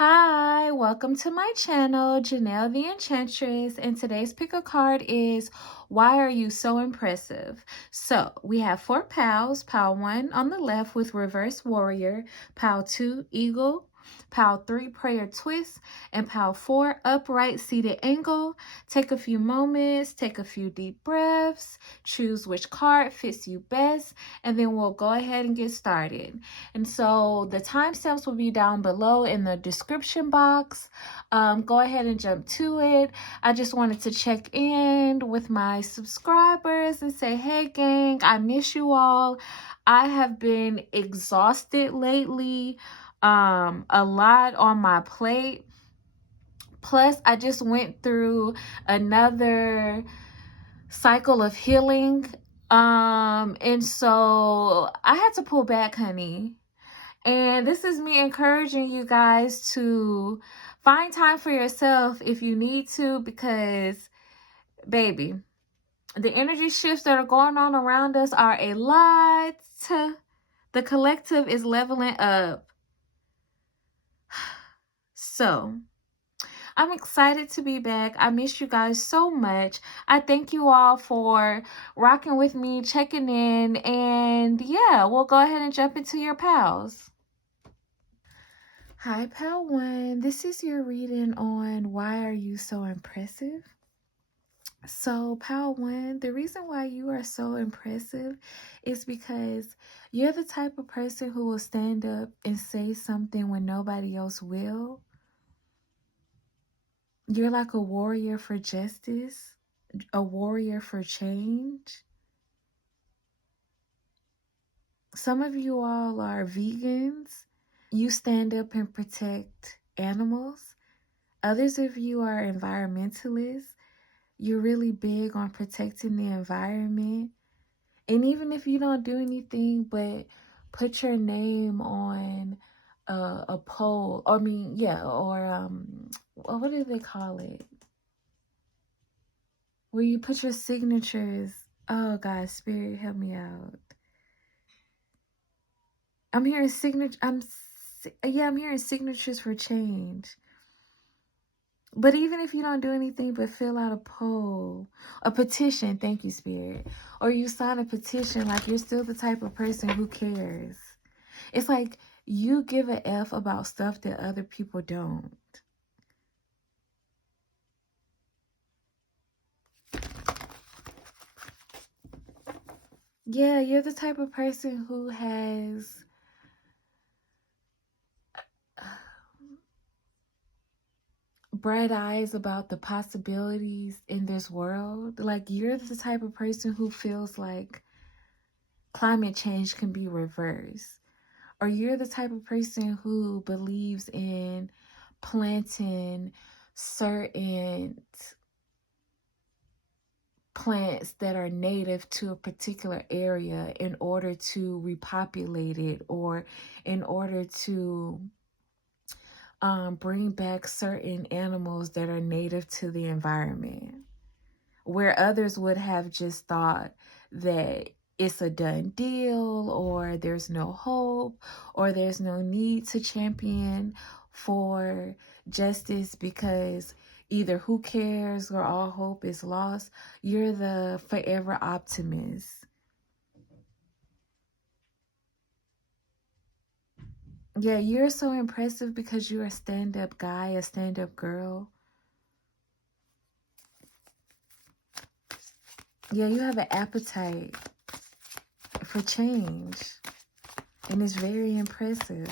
Hi, welcome to my channel, Janelle the Enchantress, and today's pick a card is Why Are You So Impressive? So, we have four pals, pal 1 on the left with Reverse Warrior, pal 2 Eagle, pal 3 Prayer Twist, and pal 4 Upright Seated Angle. Take a few moments, take a few deep breaths, choose which card fits you best, and then we'll go ahead and get started. And so the timestamps will be down below in the description box. Go ahead and jump to it. I just wanted to check in with my subscribers and say, hey gang, I miss you all. I have been exhausted lately. A lot on my plate. Plus, I just went through another cycle of healing. And so I had to pull back, honey. And this is me encouraging you guys to find time for yourself if you need to, because, baby, the energy shifts that are going on around us are a lot. The collective is leveling up. So, I'm excited to be back. I miss you guys so much. I thank you all for rocking with me, checking in, and yeah, we'll go ahead and jump into your pals. Hi, Pal 1. This is your reading on Why Are You So Impressive? So, Pal 1, the reason why you are so impressive is because you're the type of person who will stand up and say something when nobody else will. You're like a warrior for justice, a warrior for change. Some of you all are vegans. You stand up and protect animals. Others of you are environmentalists. You're really big on protecting the environment. And even if you don't do anything but put your name on a poll, or what do they call it? Where you put your signatures. Oh God, Spirit, help me out. I'm hearing signatures for change. But even if you don't do anything but fill out a poll, a petition, thank you, Spirit, or you sign a petition, like you're still the type of person who cares. It's like you give a F about stuff that other people don't. Yeah, you're the type of person who has bright eyes about the possibilities in this world. Like you're the type of person who feels like climate change can be reversed. Or you're the type of person who believes in planting certain plants that are native to a particular area in order to repopulate it, or in order to bring back certain animals that are native to the environment, where others would have just thought that it's a done deal, or there's no hope, or there's no need to champion for justice because either who cares or all hope is lost. You're the forever optimist. Yeah, you're so impressive because you're a stand-up guy, a stand-up girl. Yeah, you have an appetite for change, and it's very impressive.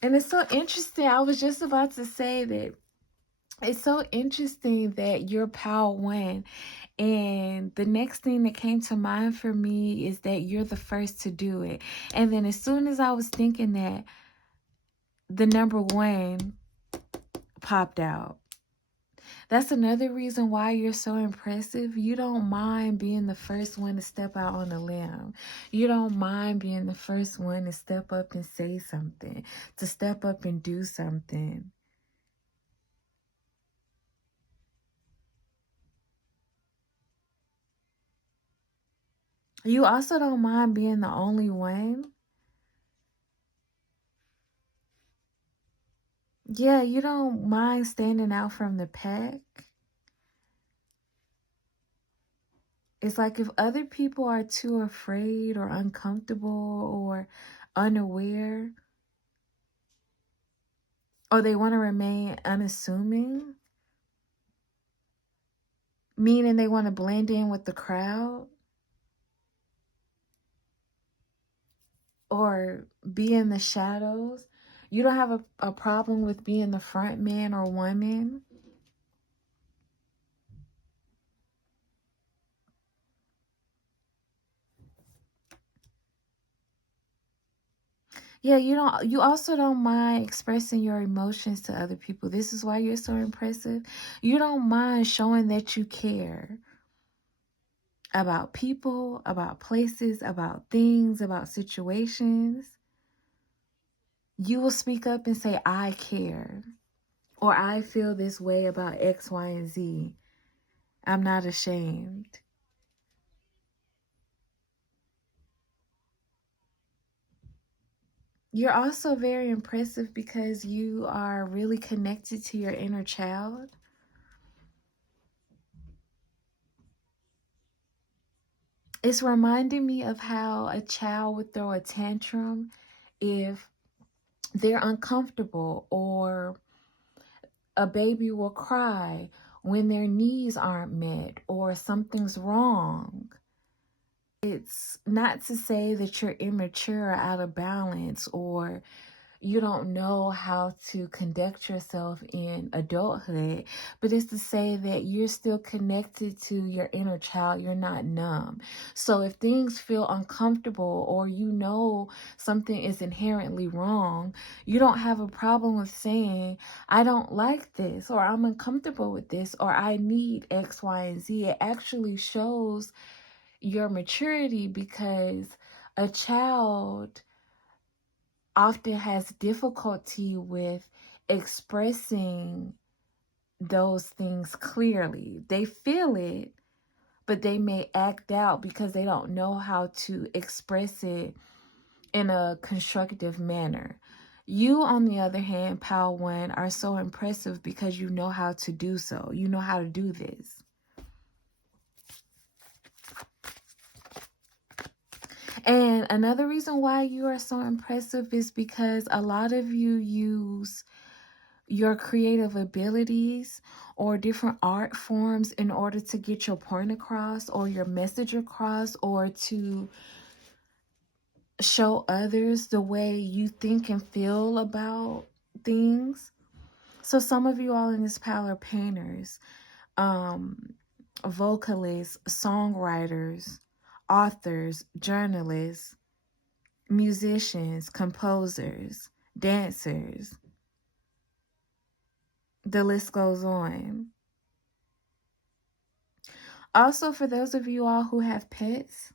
And it's so interesting. I was just about to say that it's so interesting that you're Pal 1. And the next thing that came to mind for me is that you're the first to do it. And then as soon as I was thinking that, the number 1 popped out. That's another reason why you're so impressive. You don't mind being the first one to step out on a limb. You don't mind being the first one to step up and say something, to step up and do something. You also don't mind being the only one. Yeah, you don't mind standing out from the pack. It's like if other people are too afraid or uncomfortable or unaware, or they want to remain unassuming, meaning they want to blend in with the crowd or be in the shadows. You don't have a problem with being the front man or woman. Yeah, you also don't mind expressing your emotions to other people. This is why you're so impressive. You don't mind showing that you care about people, about places, about things, about situations. You will speak up and say, I care, or I feel this way about X, Y, and Z. I'm not ashamed. You're also very impressive because you are really connected to your inner child. It's reminding me of how a child would throw a tantrum if they're uncomfortable, or a baby will cry when their needs aren't met or something's wrong. It's not to say that you're immature or out of balance, or you don't know how to conduct yourself in adulthood, but it's to say that you're still connected to your inner child. You're not numb. So if things feel uncomfortable, or you know something is inherently wrong, you don't have a problem with saying, I don't like this, or I'm uncomfortable with this, or I need X, Y, and Z. It actually shows your maturity, because a child often has difficulty with expressing those things clearly. They feel it, but they may act out because they don't know how to express it in a constructive manner. You, on the other hand, Pal One, are so impressive because you know how to do so. You know how to do this. And another reason why you are so impressive is because a lot of you use your creative abilities or different art forms in order to get your point across or your message across, or to show others the way you think and feel about things. So some of you all in this pile are painters, vocalists, songwriters, authors, journalists, musicians, composers, dancers. The list goes on. Also, for those of you all who have pets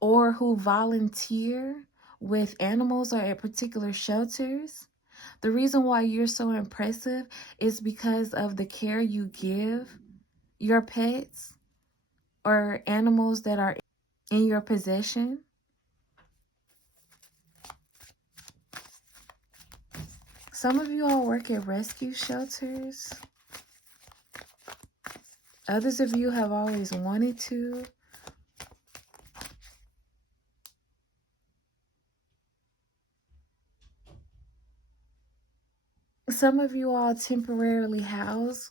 or who volunteer with animals or at particular shelters, the reason why you're so impressive is because of the care you give your pets or animals that are in your possession. Some of you all work at rescue shelters. Others of you have always wanted to. Some of you all temporarily house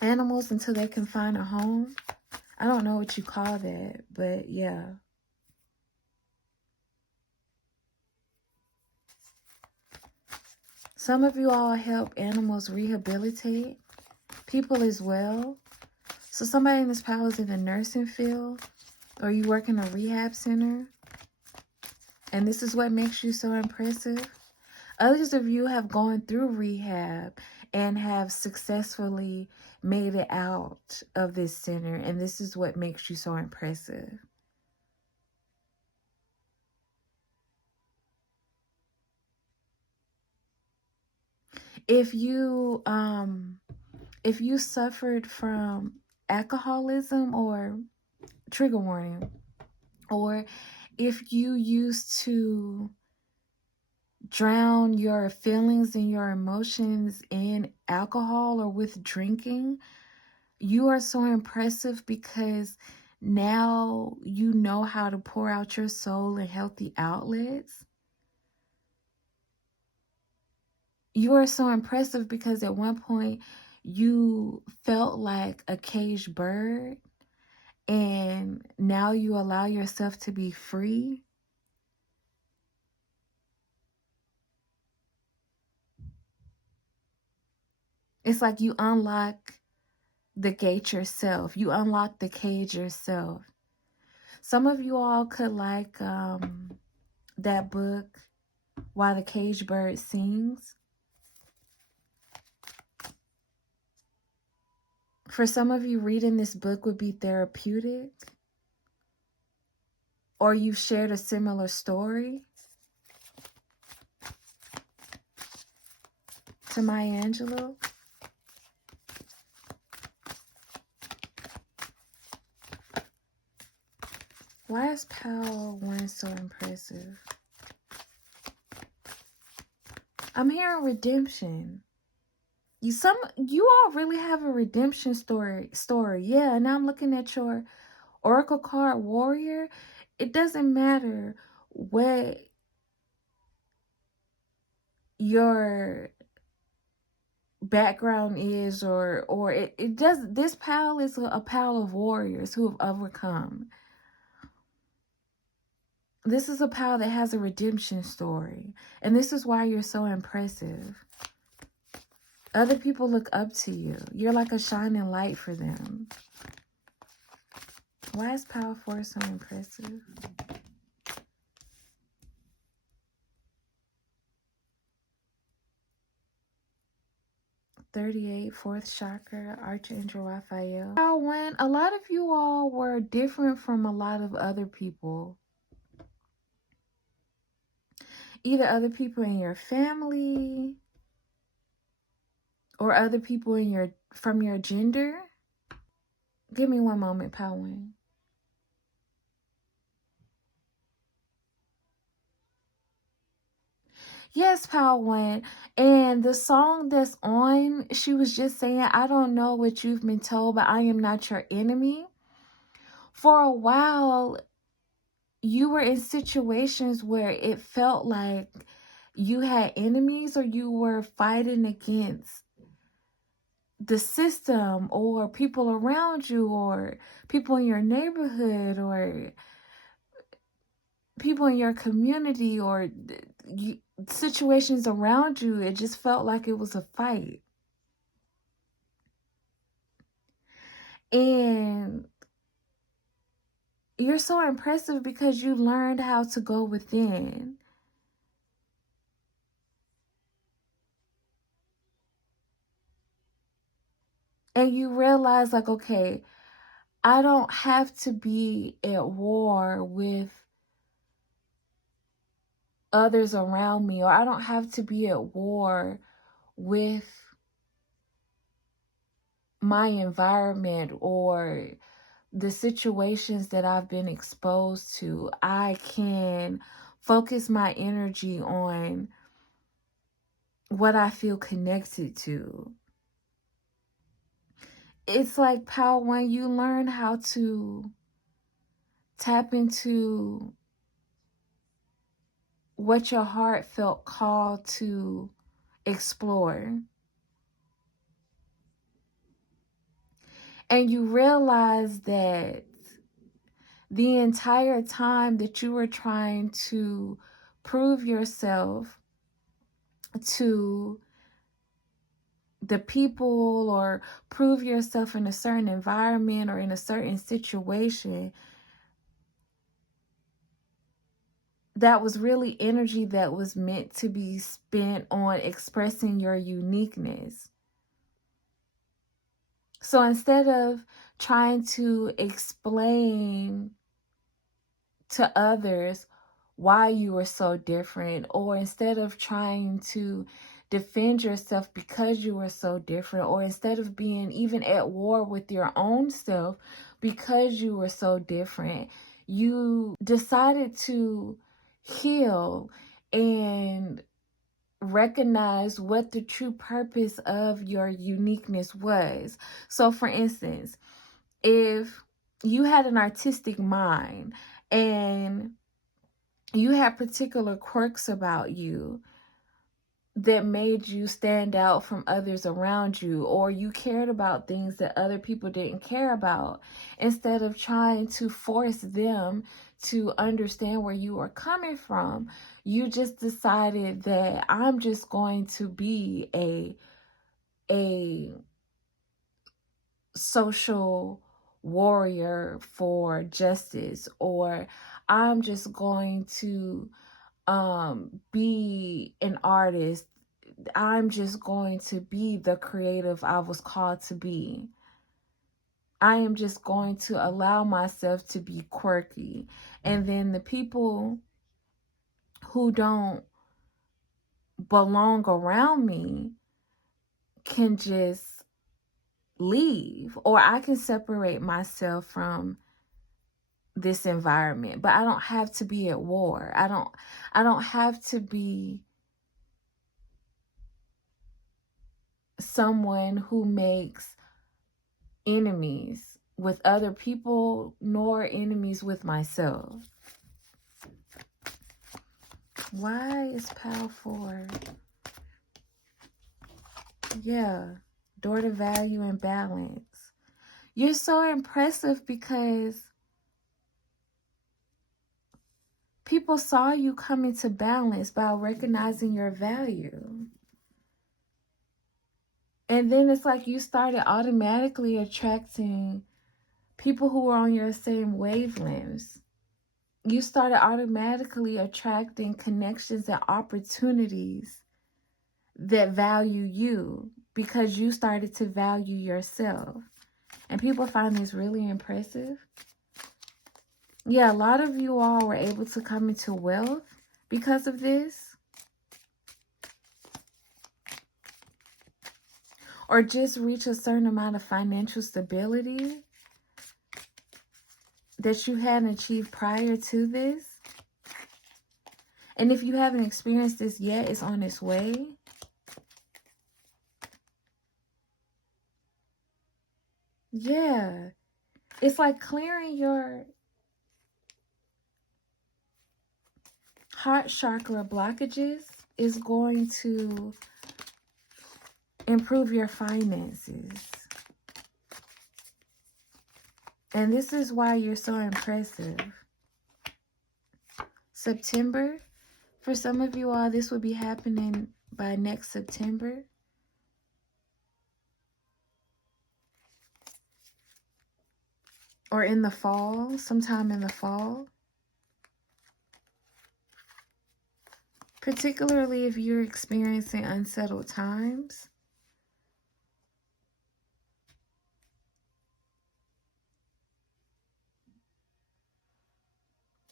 animals until they can find a home. I don't know what you call that, but yeah. Some of you all help animals rehabilitate people as well. So somebody in this pile is in the nursing field, or you work in a rehab center, and this is what makes you so impressive. Others of you have gone through rehab and have successfully made it out of this center, and this is what makes you so impressive. If you suffered from alcoholism or trigger warning. Or if you used to drown your feelings and your emotions in alcohol or with drinking, you are so impressive because now you know how to pour out your soul in healthy outlets. You are so impressive because at one point you felt like a caged bird and now you allow yourself to be free. It's like you unlock the gate yourself. You unlock the cage yourself. Some of you all could like that book, Why the Caged Bird Sings. For some of you, reading this book would be therapeutic. Or you've shared a similar story to Maya Angelou. Why is Power 1 so impressive? I'm hearing redemption. You all really have a redemption story. Yeah, now I'm looking at your Oracle card, Warrior. It doesn't matter what your background is or it does. This pal is a pal of warriors who have overcome. This is a pal that has a redemption story, and this is why you're so impressive. Other people look up to you. You're like a shining light for them. Why is Power 4 so impressive? "38, fourth chakra, Archangel Raphael." Power 1, a lot of you all were different from a lot of other people. Either other people in your family or other people in from your gender. Give me one moment, Power 1. Yes, Power 1. And the song that's on, she was just saying, I don't know what you've been told, but I am not your enemy. For a while, you were in situations where it felt like you had enemies or you were fighting against the system or people around you or people in your neighborhood or people in your community or situations around you. It just felt like it was a fight. And you're so impressive because you learned how to go within. And you realize, like, okay, I don't have to be at war with others around me, or I don't have to be at war with my environment or the situations that I've been exposed to. I can focus my energy on what I feel connected to. It's like Power 1, you learn how to tap into what your heart felt called to explore. And you realize that the entire time that you were trying to prove yourself to the people or prove yourself in a certain environment or in a certain situation, that was really energy that was meant to be spent on expressing your uniqueness. So instead of trying to explain to others why you were so different, or instead of trying to defend yourself because you were so different, or instead of being even at war with your own self because you were so different, you decided to heal and recognize what the true purpose of your uniqueness was. So for instance, if you had an artistic mind and you had particular quirks about you that made you stand out from others around you, or you cared about things that other people didn't care about, instead of trying to force them to understand where you are coming from, you just decided that I'm just going to be a social warrior for justice, or I'm just going to be an artist. I'm just going to be the creative I was called to be. I am just going to allow myself to be quirky. And then the people who don't belong around me can just leave, or I can separate myself from this environment. But I don't have to be at war. I don't have to be someone who makes enemies with other people, nor enemies with myself. Why is Pal 4? Yeah, door to value and balance. You're so impressive because people saw you come into balance by recognizing your value. And then it's like you started automatically attracting people who were on your same wavelengths. You started automatically attracting connections and opportunities that value you because you started to value yourself. And people find this really impressive. Yeah, a lot of you all were able to come into wealth because of this. Or just reach a certain amount of financial stability that you hadn't achieved prior to this. And if you haven't experienced this yet, it's on its way. Yeah. It's like clearing your heart chakra blockages is going to improve your finances. And this is why you're so impressive. September, for some of you all, this will be happening by next September. Or in the fall, sometime in the fall. Particularly if you're experiencing unsettled times.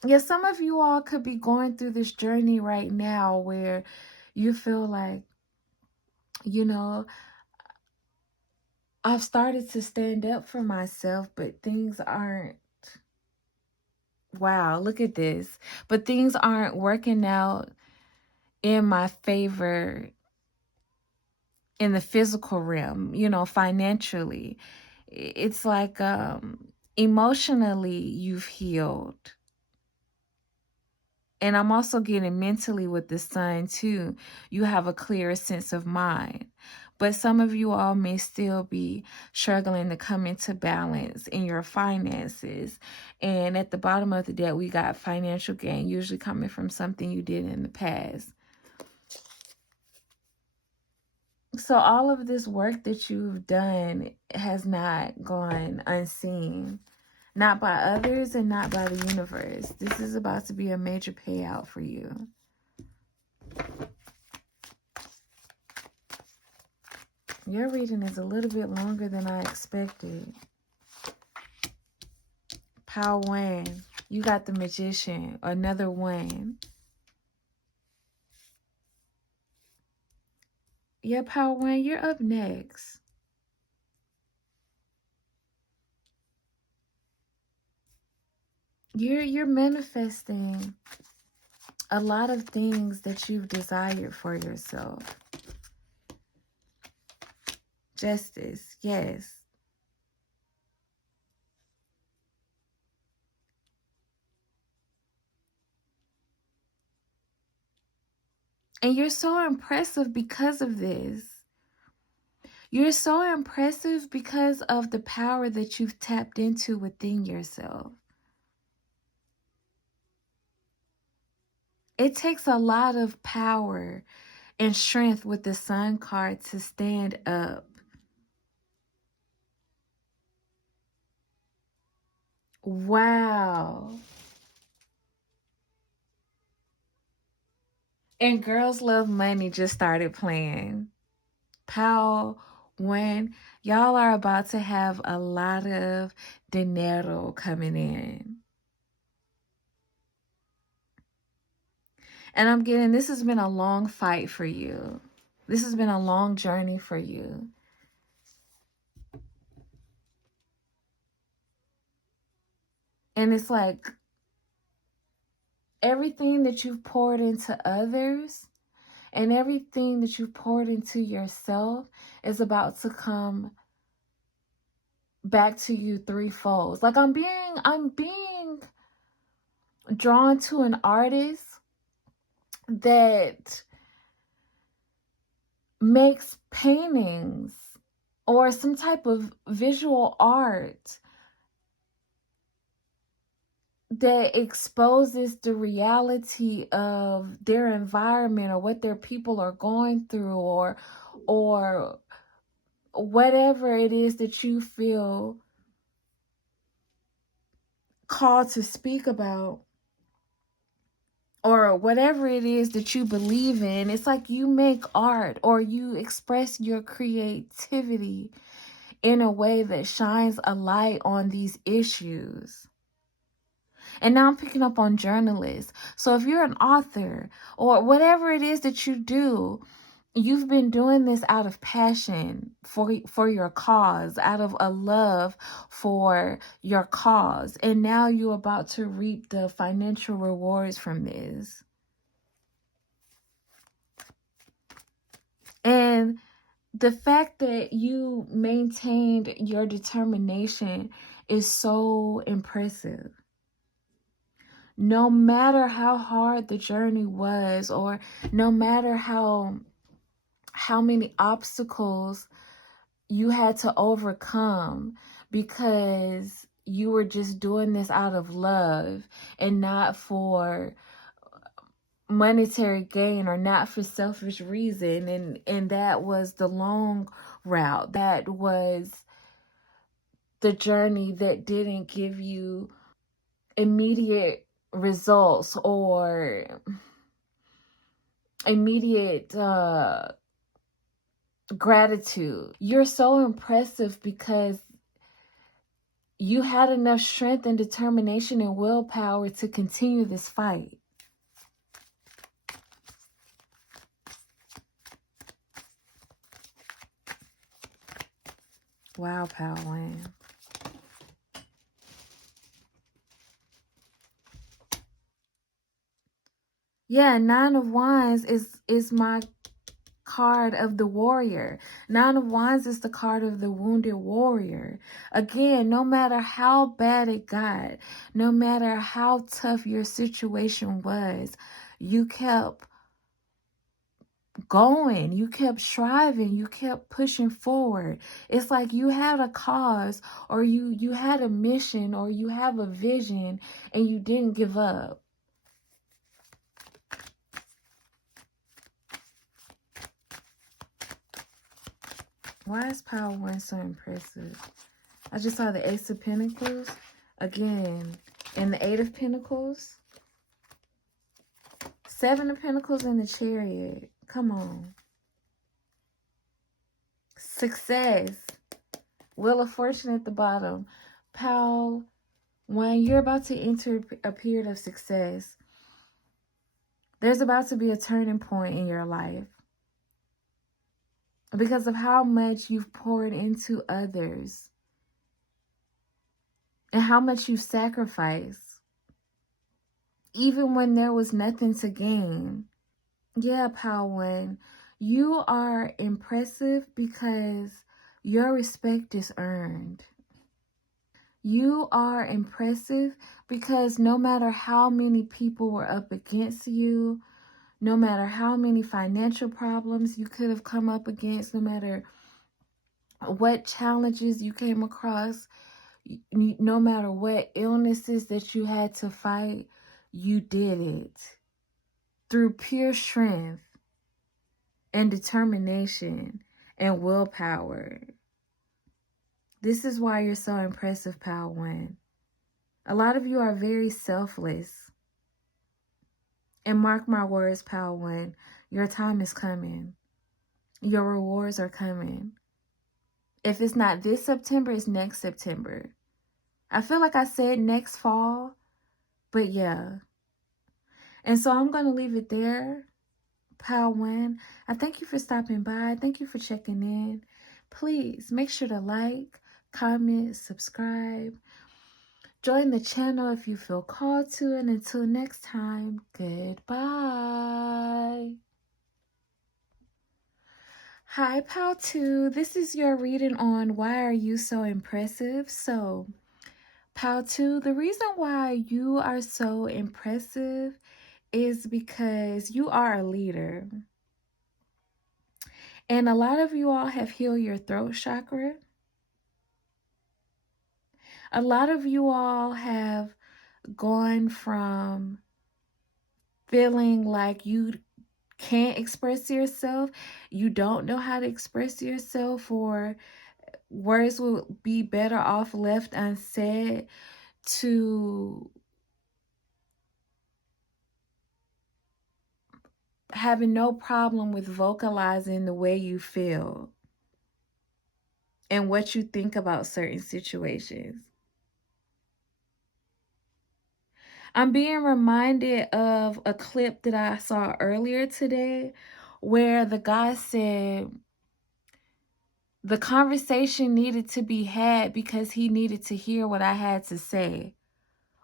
Yeah, some of you all could be going through this journey right now where you feel like, you know, I've started to stand up for myself, but things aren't, wow, look at this. But things aren't working out in my favor in the physical realm, you know, financially. It's like emotionally you've healed. And I'm also getting mentally with the sun too. You have a clearer sense of mind. But some of you all may still be struggling to come into balance in your finances. And at the bottom of the deck, we got financial gain, usually coming from something you did in the past. So all of this work that you've done has not gone unseen. Not by others and not by the universe. This is about to be a major payout for you. Your reading is a little bit longer than I expected. Pile 1. You got the Magician. Another 1. Yeah, Power One, you're up next. You're manifesting a lot of things that you've desired for yourself. Justice, yes. And you're so impressive because of this. You're so impressive because of the power that you've tapped into within yourself. It takes a lot of power and strength with the Sun card to stand up. Wow. And Girls Love Money just started playing. Powell, when y'all are about to have a lot of dinero coming in. And I'm getting, this has been a long fight for you. This has been a long journey for you. And it's like everything that you've poured into others and everything that you've poured into yourself is about to come back to you threefold. Like I'm being drawn to an artist that makes paintings or some type of visual art that exposes the reality of their environment or what their people are going through, or whatever it is that you feel called to speak about, or whatever it is that you believe in. It's like you make art or you express your creativity in a way that shines a light on these issues. And now I'm picking up on journalists. So if you're an author or whatever it is that you do, you've been doing this out of passion for your cause, out of a love for your cause. And now you're about to reap the financial rewards from this. And the fact that you maintained your determination is so impressive. No matter how hard the journey was, or no matter how many obstacles you had to overcome, because you were just doing this out of love and not for monetary gain or not for selfish reason, and that was the long route. That was the journey that didn't give you immediate results or immediate gratitude. You're so impressive because you had enough strength and determination and willpower to continue this fight. Wow, Powell. Yeah, Nine of Wands is my card of the warrior. Nine of Wands is the card of the wounded warrior. Again, no matter how bad it got, no matter how tough your situation was, you kept going, you kept striving, you kept pushing forward. It's like you had a cause, or you had a mission, or you have a vision, and you didn't give up. Why is Power One so impressive? I just saw the Ace of Pentacles again, and the Eight of Pentacles, Seven of Pentacles, and the Chariot. Come on. Success. Wheel of Fortune at the bottom. Power One, you're about to enter a period of success. There's about to be a turning point in your life. because of how much you've poured into others and how much you've sacrificed, even when there was nothing to gain. Yeah, Pal One, you are impressive because your respect is earned. You are impressive because no matter how many people were up against you, no matter how many financial problems you could have come up against, no matter what challenges you came across, no matter what illnesses that you had to fight, you did it through pure strength and determination and willpower. This is why you're so impressive, Pal One. A lot of you are very selfless. And mark my words, Pal One, your time is coming. Your rewards are coming. If it's not this September, it's next September. I feel like I said next fall, but yeah. And so I'm going to leave it there, Pal One. I thank you for stopping by. Thank you for checking in. Please make sure to like, comment, subscribe. Join the channel if you feel called to. And until next time, goodbye. Hi, Pal 2. This is your reading on Why Are You So Impressive? So, Pal 2, the reason why you are so impressive is because you are a leader. And a lot of you all have healed your throat chakra. A lot of you all have gone from feeling like you can't express yourself, you don't know how to express yourself, or words will be better off left unsaid, to having no problem with vocalizing the way you feel and what you think about certain situations. I'm being reminded of a clip that I saw earlier today where the guy said the conversation needed to be had because he needed to hear what I had to say.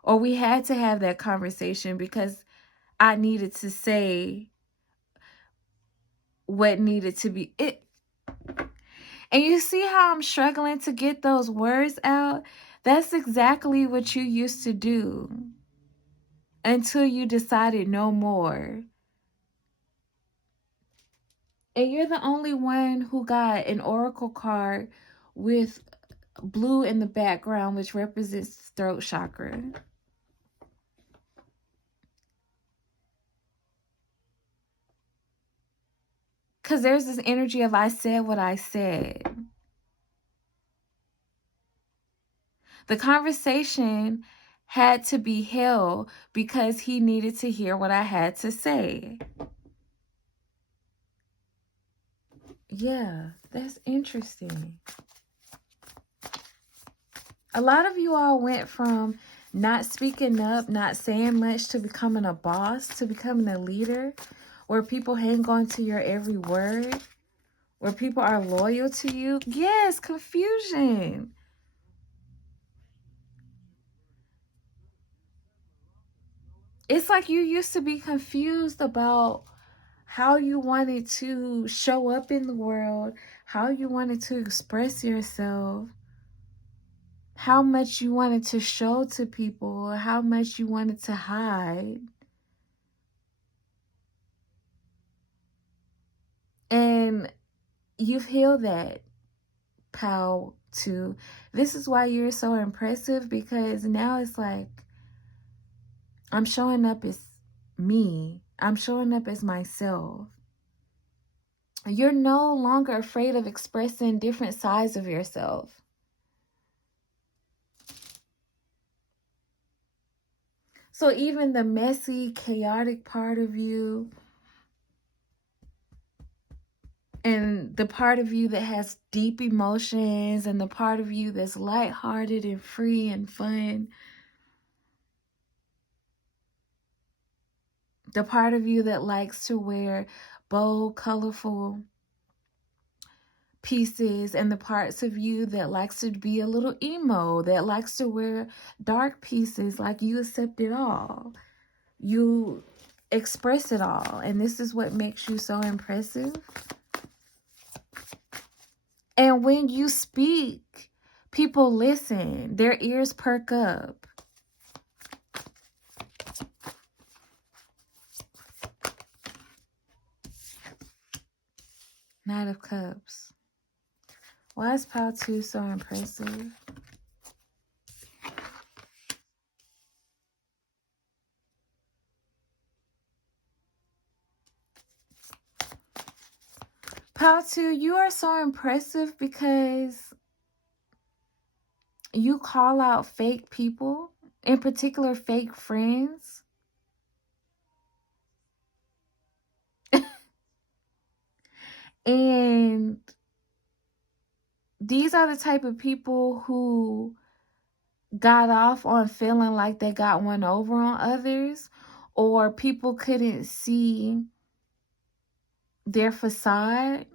Or we had to have that conversation because I needed to say what needed to be it. And you see how I'm struggling to get those words out? That's exactly what you used to do until you decided no more. And you're the only one who got an oracle card with blue in the background, which represents throat chakra. Because there's this energy of I said what I said. The conversation had to be held because he needed to hear what I had to say. Yeah, that's interesting. A lot of you all went from not speaking up, not saying much, to becoming a boss, to becoming a leader, where people hang on to your every word, where people are loyal to you. Yes, confusion. It's like you used to be confused about how you wanted to show up in the world, how you wanted to express yourself, how much you wanted to show to people, how much you wanted to hide. And you've healed that, Pal, too. This is why you're so impressive, because now it's like, I'm showing up as me. I'm showing up as myself. You're no longer afraid of expressing different sides of yourself. So even the messy, chaotic part of you, and the part of you that has deep emotions, and the part of you that's lighthearted and free and fun, the part of you that likes to wear bold, colorful pieces and the parts of you that likes to be a little emo, that likes to wear dark pieces. Like, you accept it all. You express it all. And this is what makes you so impressive. And when you speak, people listen. Their ears perk up. Knight of Cups. Why is pile 2 so impressive? Pile 2, you are so impressive because you call out fake people, in particular fake friends. And these are the type of people who got off on feeling like they got one over on others, or people couldn't see their facade,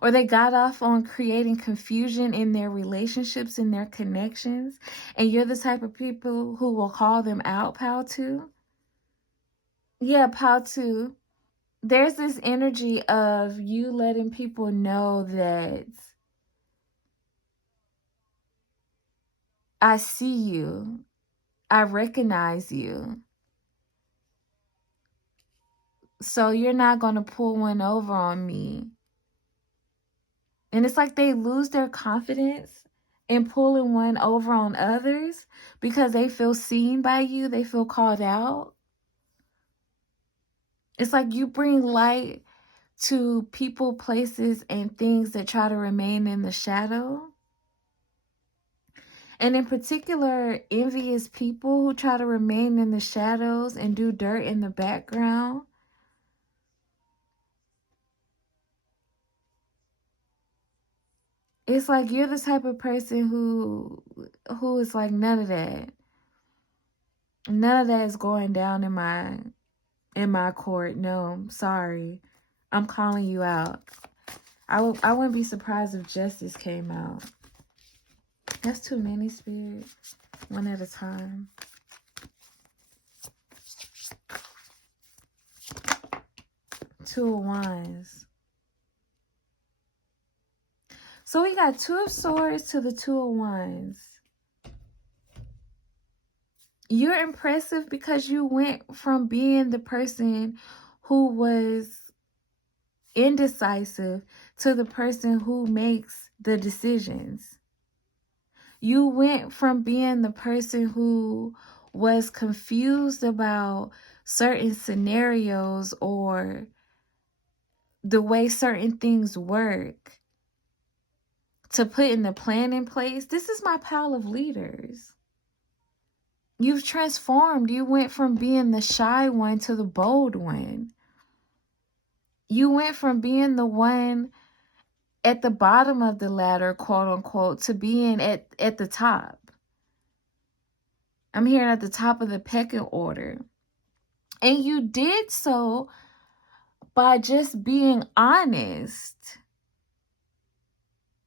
or they got off on creating confusion in their relationships and their connections. And you're the type of people who will call them out, pal 2. Yeah, pal 2. There's this energy of you letting people know that I see you, I recognize you. So you're not going to pull one over on me. And it's like they lose their confidence in pulling one over on others because they feel seen by you. They feel called out. It's like you bring light to people, places, and things that try to remain in the shadow. And in particular, envious people who try to remain in the shadows and do dirt in the background. It's like you're the type of person who is like, none of that. None of that is going down in my court. No, sorry. I'm calling you out. I wouldn't be surprised if justice came out. That's too many, Spirit. One at a time. Two of Wands. So we got Two of Swords to the Two of Wands. You're impressive because you went from being the person who was indecisive to the person who makes the decisions. You went from being the person who was confused about certain scenarios or the way certain things work to putting the plan in place. This is my pile of leaders. You've transformed. You went from being the shy one to the bold one. You went from being the one at the bottom of the ladder, quote unquote, to being at the top. I'm here at the top of the pecking order. And you did so by just being honest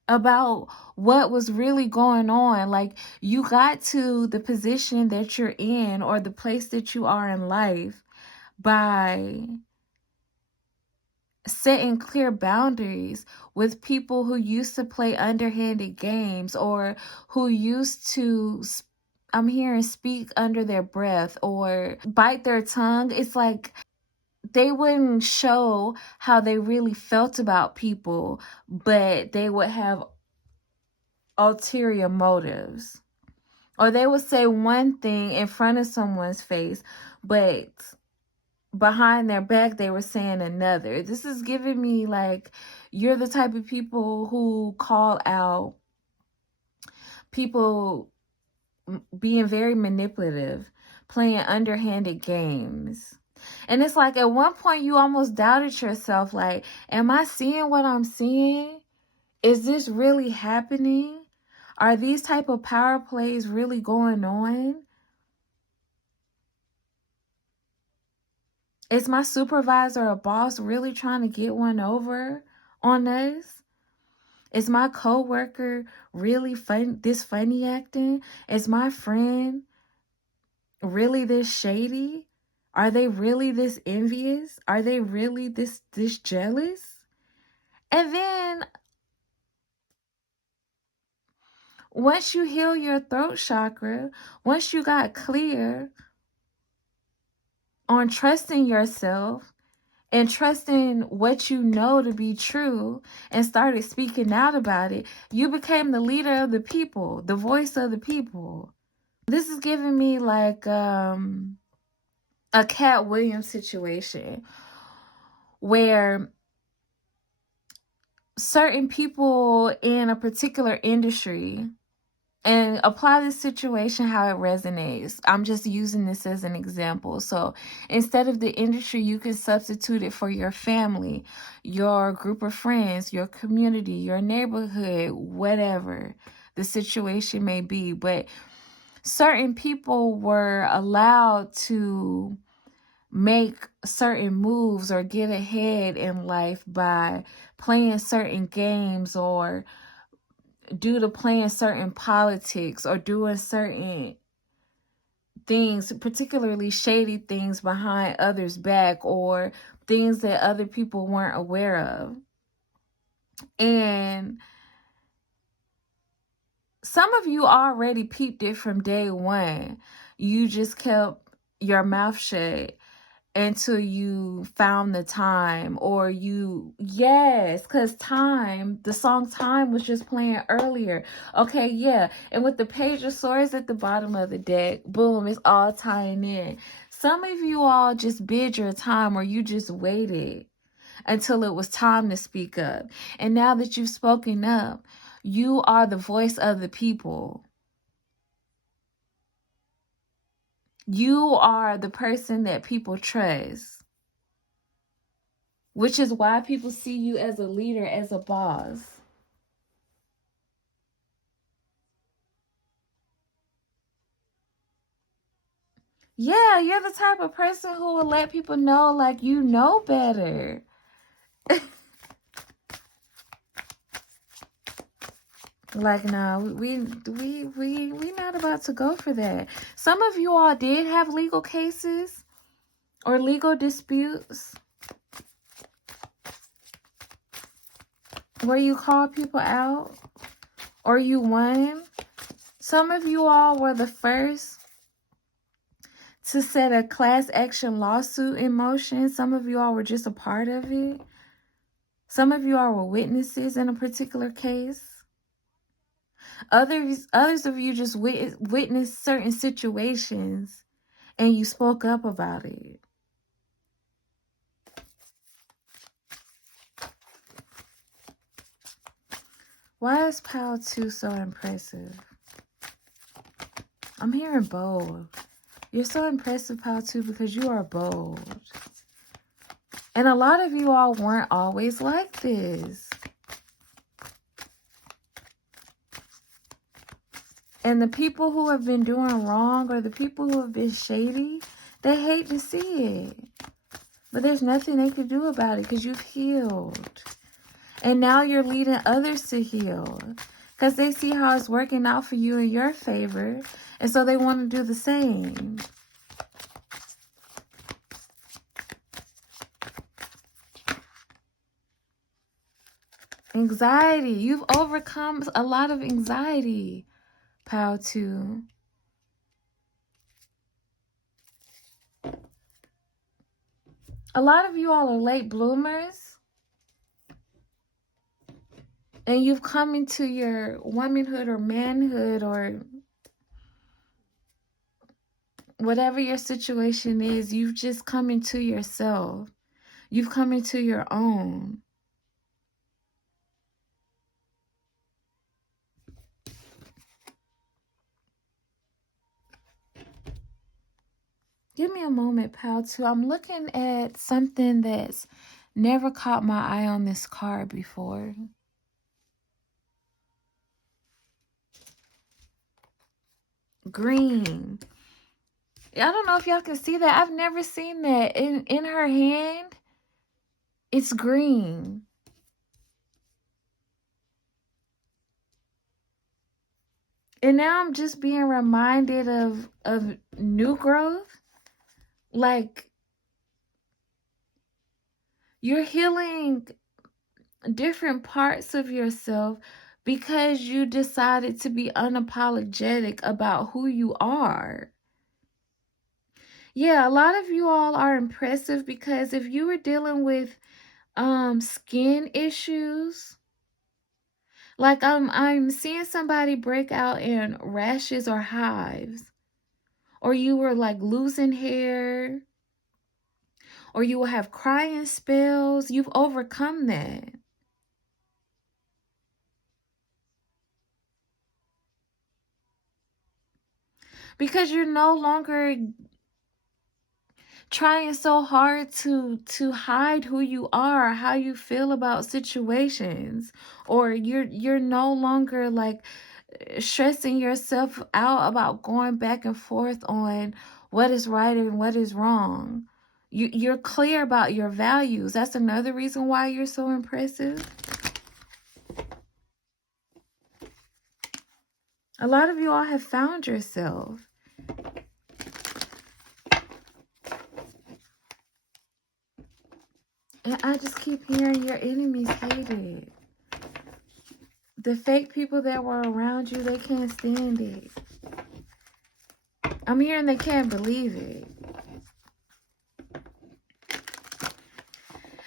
about what was really going on. Like, you got to the position that you're in or the place that you are in life by setting clear boundaries with people who used to play underhanded games or who used to, I'm hearing, speak under their breath or bite their tongue. It's like they wouldn't show how they really felt about people, but they would have ulterior motives. Or they would say one thing in front of someone's face, but behind their back they were saying another. This is giving me like you're the type of people who call out people being very manipulative, playing underhanded games. And it's like at one point you almost doubted yourself, like, am I seeing what I'm seeing? Is this really happening? Are these type of power plays really going on? Is my supervisor or boss really trying to get one over on us? Is my coworker really funny acting? Is my friend really this shady? Are they really this envious? Are they really this jealous? And then once you heal your throat chakra, once you got clear on trusting yourself and trusting what you know to be true and started speaking out about it, you became the leader of the people, the voice of the people. This is giving me like a Cat Williams situation where certain people in a particular industry, and apply this situation how it resonates. I'm just using this as an example. So instead of the industry, you can substitute it for your family, your group of friends, your community, your neighborhood, whatever the situation may be. But certain people were allowed to make certain moves or get ahead in life by playing certain games, or due to playing certain politics or doing certain things, particularly shady things behind others' back, or things that other people weren't aware of. And some of you already peeped it from day one. You just kept your mouth shut until you found the time, or yes, because Time, the song Time was just playing earlier. Okay, yeah. And with the Page of Swords at the bottom of the deck, boom, it's all tying in. Some of you all just bid your time, or you just waited until it was time to speak up. And now that you've spoken up, you are the voice of the people. You are the person that people trust, which is why people see you as a leader, as a boss. Yeah, you're the type of person who will let people know, like, you know better. Like, no, we not about to go for that. Some of you all did have legal cases or legal disputes where you called people out or you won. Some of you all were the first to set a class action lawsuit in motion. Some of you all were just a part of it. Some of you all were witnesses in a particular case. Others of you just witnessed certain situations and you spoke up about it. Why is Pile 2 so impressive? I'm hearing bold. You're so impressive, Pile 2, because you are bold. And a lot of you all weren't always like this. And the people who have been doing wrong, or the people who have been shady, they hate to see it. But there's nothing they can do about it because you've healed. And now you're leading others to heal because they see how it's working out for you in your favor. And so they want to do the same. Anxiety. You've overcome a lot of anxiety, Pile 2. A lot of you all are late bloomers. And you've come into your womanhood or manhood, or whatever your situation is, you've just come into yourself. You've come into your own. Give me a moment, Pal, too. I'm looking at something that's never caught my eye on this card before. Green. I don't know if y'all can see that. I've never seen that. In her hand, it's green. And now I'm just being reminded of new growth. Like, you're healing different parts of yourself because you decided to be unapologetic about who you are. Yeah, a lot of you all are impressive because if you were dealing with skin issues, like I'm seeing somebody break out in rashes or hives, or you were like losing hair, or you will have crying spells. You've overcome that. Because you're no longer trying so hard to hide who you are, how you feel about situations, or you're no longer like stressing yourself out about going back and forth on what is right and what is wrong. You're clear about your values. That's another reason why you're so impressive. A lot of you all have found yourself. And I just keep hearing your enemies hate it. The fake people that were around you, they can't stand it. I'm hearing they can't believe it.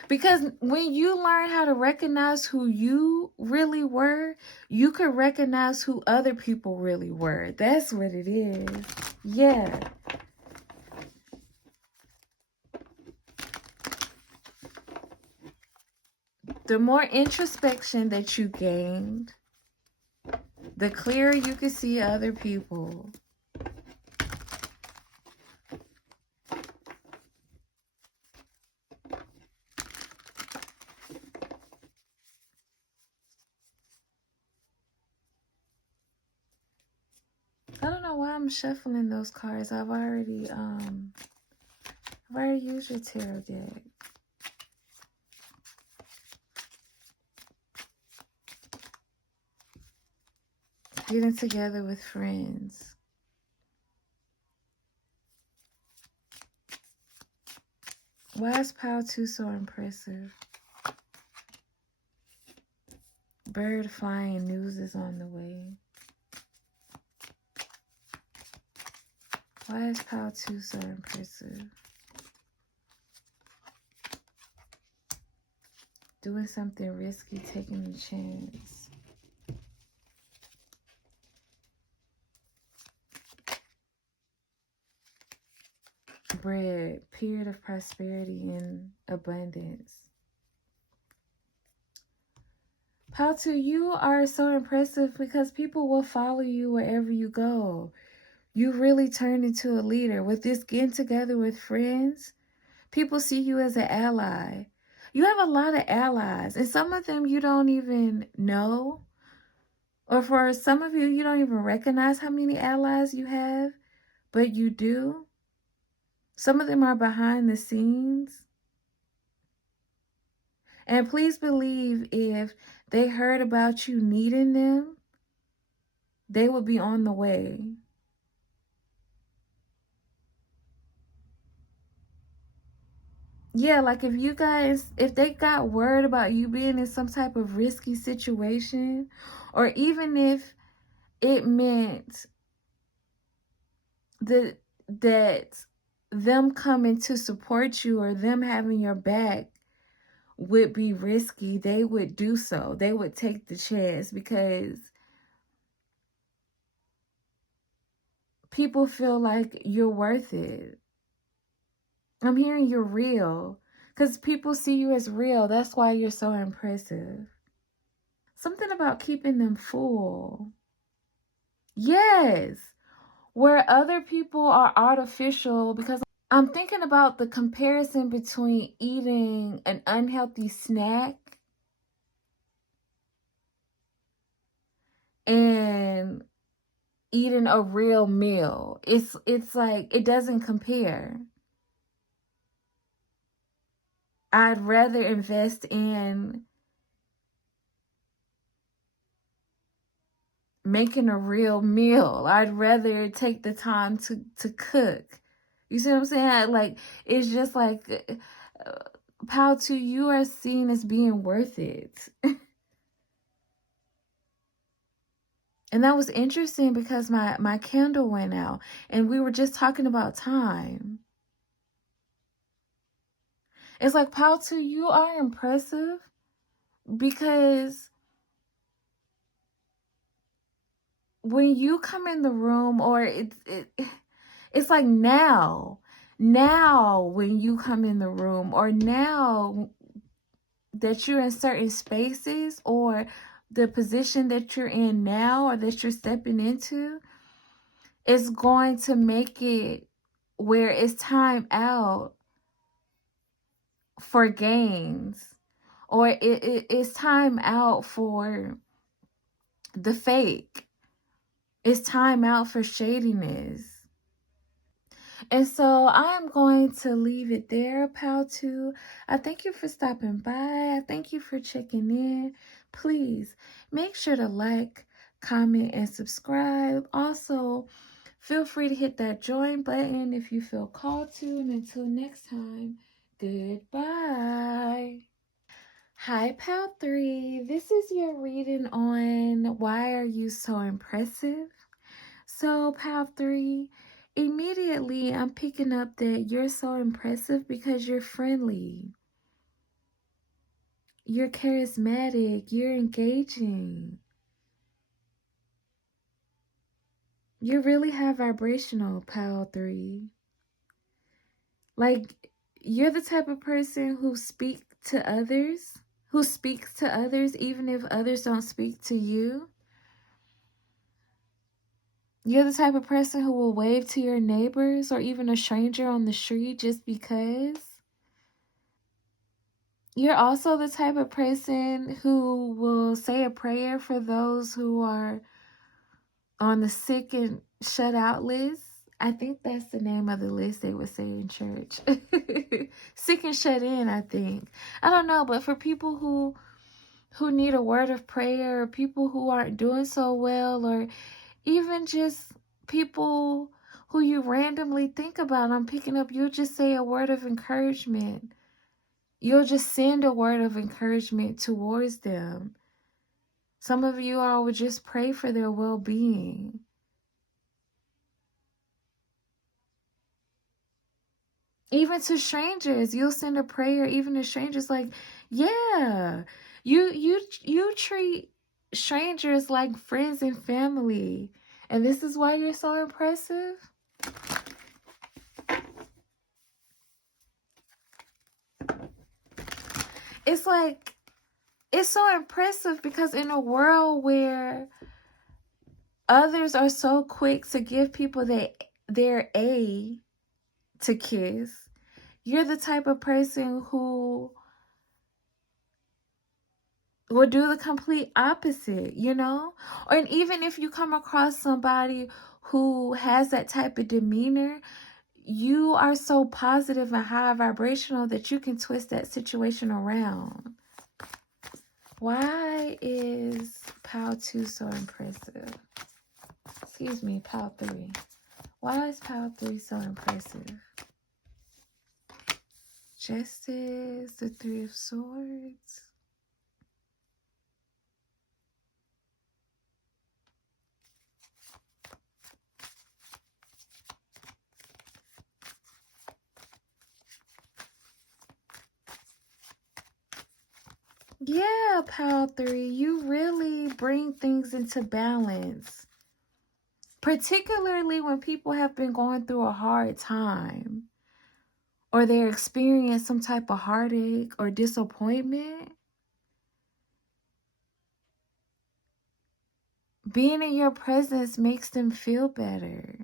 Because when you learn how to recognize who you really were, you could recognize who other people really were. That's what it is. Yeah. The more introspection that you gained, the clearer you can see other people. I don't know why I'm shuffling those cards. I've already used your tarot deck. Getting together with friends. Why is Pile 2 so impressive? Bird flying, news is on the way. Why is Pile 2 so impressive? Doing something risky, taking a chance. Bread, period of prosperity and abundance. Pile 2, you are so impressive because people will follow you wherever you go. You really turned into a leader. With this getting together with friends, people see you as an ally. You have a lot of allies, and some of them you don't even know. Or for some of you, you don't even recognize how many allies you have, but you do. Some of them are behind the scenes. And please believe if they heard about you needing them, they would be on the way. Yeah, like if they got word about you being in some type of risky situation, or even if it meant that them coming to support you or them having your back would be risky, they would do so. They would take the chance because people feel like you're worth it. I'm hearing you're real because people see you as real. That's why you're so impressive. Something about keeping them full. Yes. Where other people are artificial, because I'm thinking about the comparison between eating an unhealthy snack and eating a real meal. It's like it doesn't compare. I'd rather invest in making a real meal. I'd rather take the time to cook. You see what I'm saying? Like, it's just like, Pal 2, you are seen as being worth it. And that was interesting because my candle went out and we were just talking about time. It's like, Pal 2, you are impressive because when you come in the room, or it's like now when you come in the room, or now that you're in certain spaces, or the position that you're in now, or that you're stepping into, it's going to make it where it's time out for gains, or it's time out for the fake. It's time out for shadiness. And so I'm going to leave it there, Pal 2. I thank you for stopping by. I thank you for checking in. Please make sure to like, comment, and subscribe. Also, feel free to hit that join button if you feel called to. And until next time, goodbye. Hi, Pal 3. This is your reading on Why Are You So Impressive? So, Pal 3, immediately I'm picking up that you're so impressive because you're friendly, you're charismatic, you're engaging. You're really high vibrational, Pal 3. Like, you're the type of person who speaks to others, even if others don't speak to you. You're the type of person who will wave to your neighbors or even a stranger on the street just because. You're also the type of person who will say a prayer for those who are on the sick and shut out list. I think that's the name of the list they would say in church. Sick and shut in, I think. I don't know, but for people who need a word of prayer, or people who aren't doing so well, or even just people who you randomly think about, I'm picking up, you'll just say a word of encouragement. You'll just send a word of encouragement towards them. Some of you all would just pray for their well-being. Even to strangers, you'll send a prayer even to strangers, like, yeah, you treat strangers like friends and family. And this is why you're so impressive. It's like, it's so impressive because in a world where others are so quick to give people their A to kiss, you're the type of person who will do the complete opposite, you know? Or and even if you come across somebody who has that type of demeanor, you are so positive and high vibrational that you can twist that situation around. Why is Pal 2 so impressive? Excuse me, Pal 3. Why is Pal 3 so impressive? Justice, the Three of Swords. Yeah, Pal 3, you really bring things into balance. Particularly when people have been going through a hard time, or they're experiencing some type of heartache or disappointment. Being in your presence makes them feel better.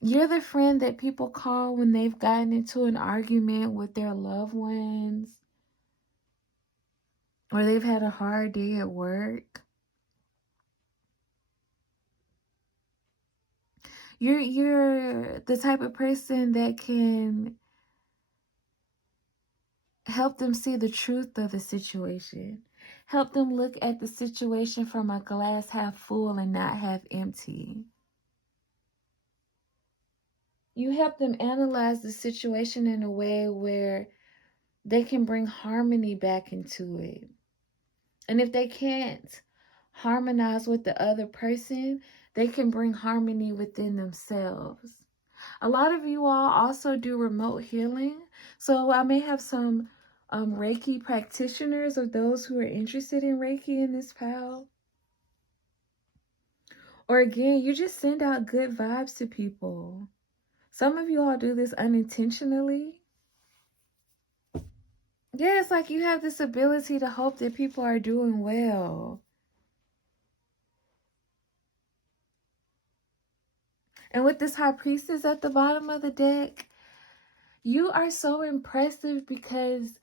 You're the friend that people call when they've gotten into an argument with their loved ones. or they've had a hard day at work. You're the type of person that can help them see the truth of the situation. Help them look at the situation from a glass half full and not half empty. You help them analyze the situation in a way where they can bring harmony back into it. And if they can't harmonize with the other person, they can bring harmony within themselves. A lot of you all also do remote healing. So I may have some Reiki practitioners or those who are interested in Reiki in this pal. Or again, you just send out good vibes to people. Some of you all do this unintentionally. Yeah, it's like you have this ability to hope that people are doing well. And with this High Priestess at the bottom of the deck, you are so impressive because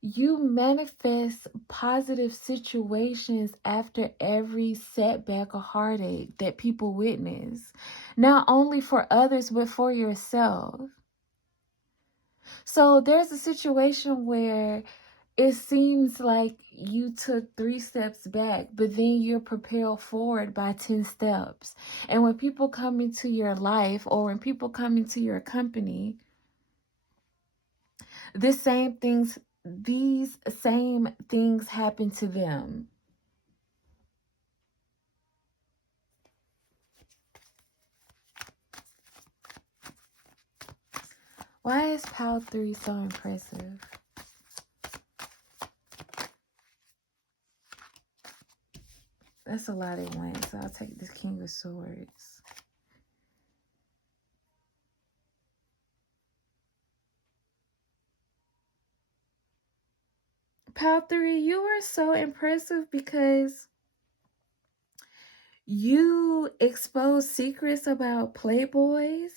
you manifest positive situations after every setback or heartache that people witness, not only for others, but for yourself. So there's a situation where it seems like you took 3 steps back, but then you're propelled forward by 10 steps. And when people come into your life or when people come into your company, these same things happen to them. Why is Pal 3 so impressive? That's a lot at once. So I'll take this King of Swords. Pal 3, you are so impressive because you expose secrets about playboys.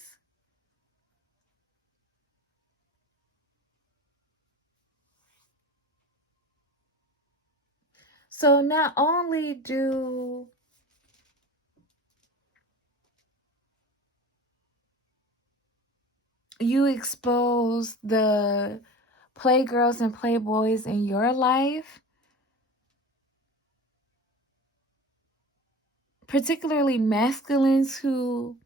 So not only do you expose the playgirls and playboys in your life, particularly masculines who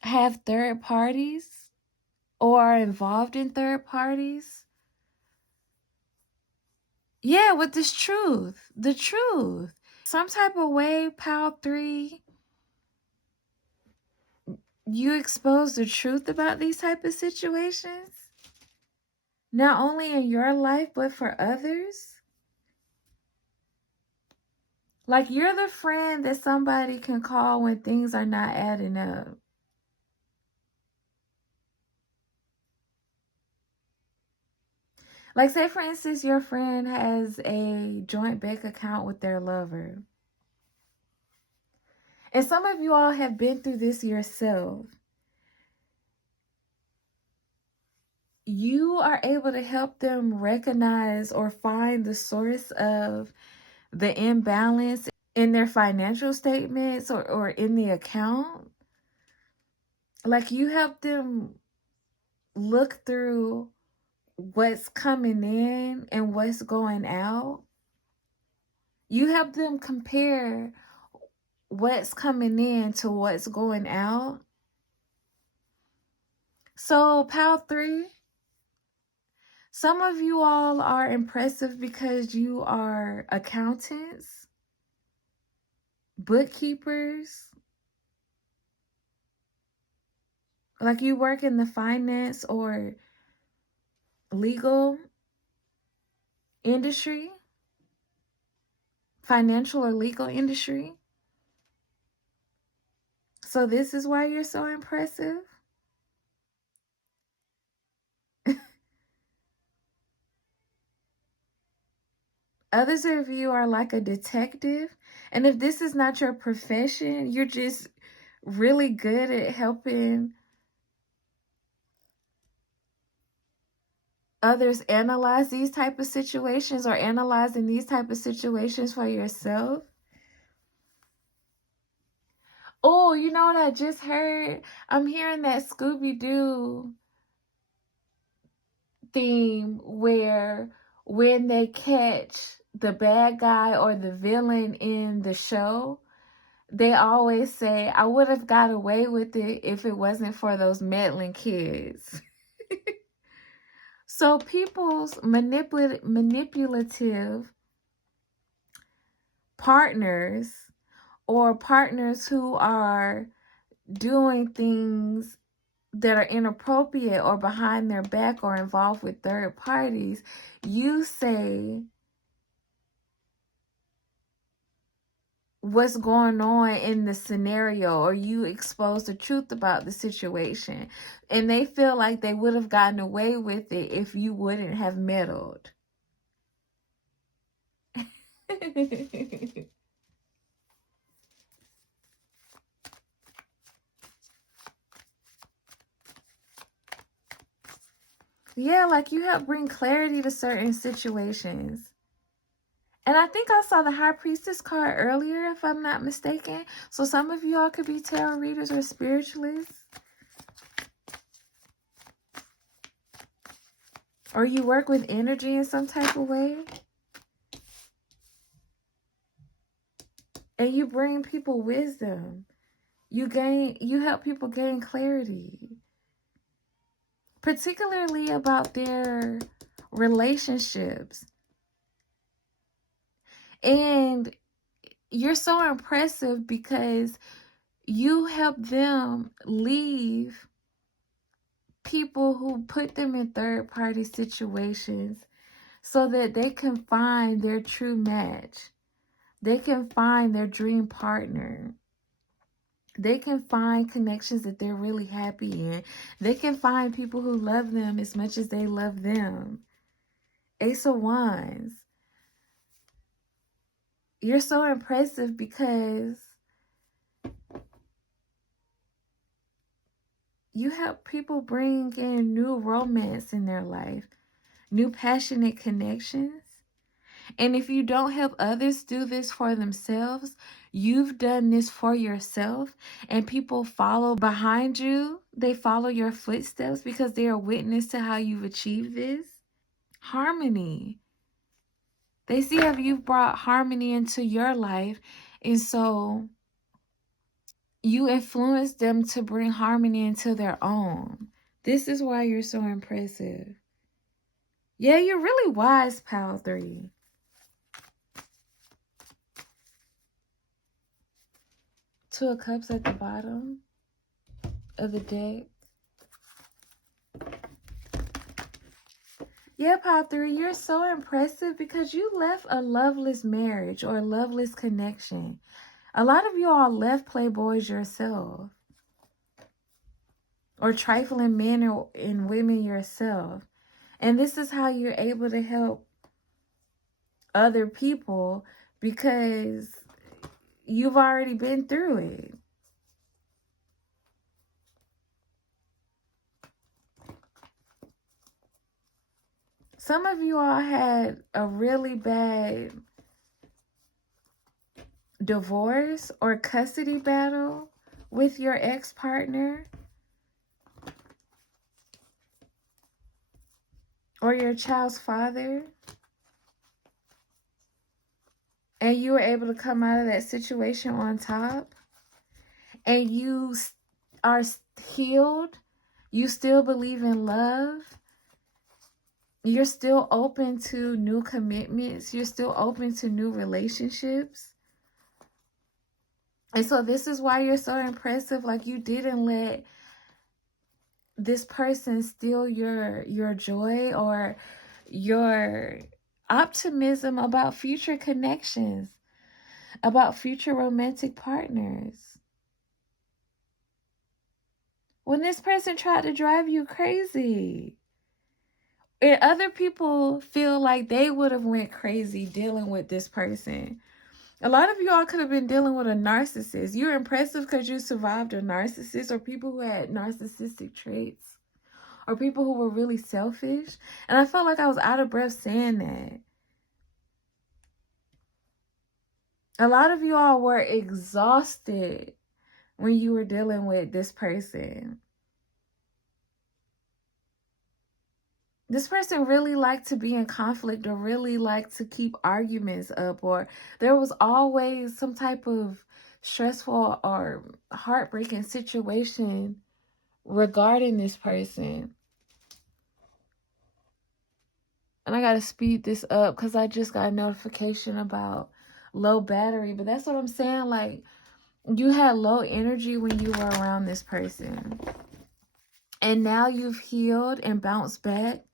have third parties or are involved in third parties. Yeah, with this truth, the truth. Some type of way, Pal 3, you expose the truth about these type of situations, not only in your life, but for others. Like, you're the friend that somebody can call when things are not adding up. Like, say, for instance, your friend has a joint bank account with their lover. And some of you all have been through this yourself. You are able to help them recognize or find the source of the imbalance in their financial statements or in the account. Like, you help them look through what's coming in and what's going out. You help them compare what's coming in to what's going out. So, Pal 3, some of you all are impressive because you are accountants, bookkeepers, like you work in the finance or legal industry, financial or legal industry. So this is why you're so impressive. Others of you are like a detective. And if this is not your profession, you're just really good at helping others analyze these type of situations or analyzing these type of situations for yourself? Oh, you know what I just heard? I'm hearing that Scooby-Doo theme where when they catch the bad guy or the villain in the show, they always say, I would have got away with it if it wasn't for those meddling kids. So people's manipulative partners or partners who are doing things that are inappropriate or behind their back or involved with third parties, you say what's going on in the scenario, or you expose the truth about the situation, and they feel like they would have gotten away with it if you wouldn't have meddled. Yeah, like you help bring clarity to certain situations. And I think I saw the High Priestess card earlier, if I'm not mistaken. So some of y'all could be tarot readers or spiritualists. Or you work with energy in some type of way. And you bring people wisdom. You help people gain clarity. Particularly about their relationships. And you're so impressive because you help them leave people who put them in third-party situations so that they can find their true match. They can find their dream partner. They can find connections that they're really happy in. They can find people who love them as much as they love them. Ace of Wands. You're so impressive because you help people bring in new romance in their life, new passionate connections. And if you don't help others do this for themselves, you've done this for yourself, and people follow behind you. They follow your footsteps because they are witness to how you've achieved this. Harmony. They see how you've brought harmony into your life, and so you influence them to bring harmony into their own. This is why you're so impressive. Yeah, you're really wise, Pal 3. Two of Cups at the bottom of the deck. Yeah, Pal 3, you're so impressive because you left a loveless marriage or a loveless connection. A lot of you all left playboys yourself. Or trifling men and women yourself. And this is how you're able to help other people because you've already been through it. Some of you all had a really bad divorce or custody battle with your ex-partner or your child's father. And you were able to come out of that situation on top. And you are healed. You still believe in love. You're still open to new commitments. You're still open to new relationships. And so this is why you're so impressive. Like, you didn't let this person steal your joy or your optimism about future connections, about future romantic partners. When this person tried to drive you crazy, and other people feel like they would have went crazy dealing with this person. A lot of y'all could have been dealing with a narcissist. You're impressive because you survived a narcissist or people who had narcissistic traits. or people who were really selfish. And I felt like I was out of breath saying that. A lot of you all were exhausted when you were dealing with this person. This person really liked to be in conflict, or really liked to keep arguments up, or there was always some type of stressful or heartbreaking situation regarding this person. And I got to speed this up because I just got a notification about low battery. But that's what I'm saying. Like, you had low energy when you were around this person. And now you've healed and bounced back.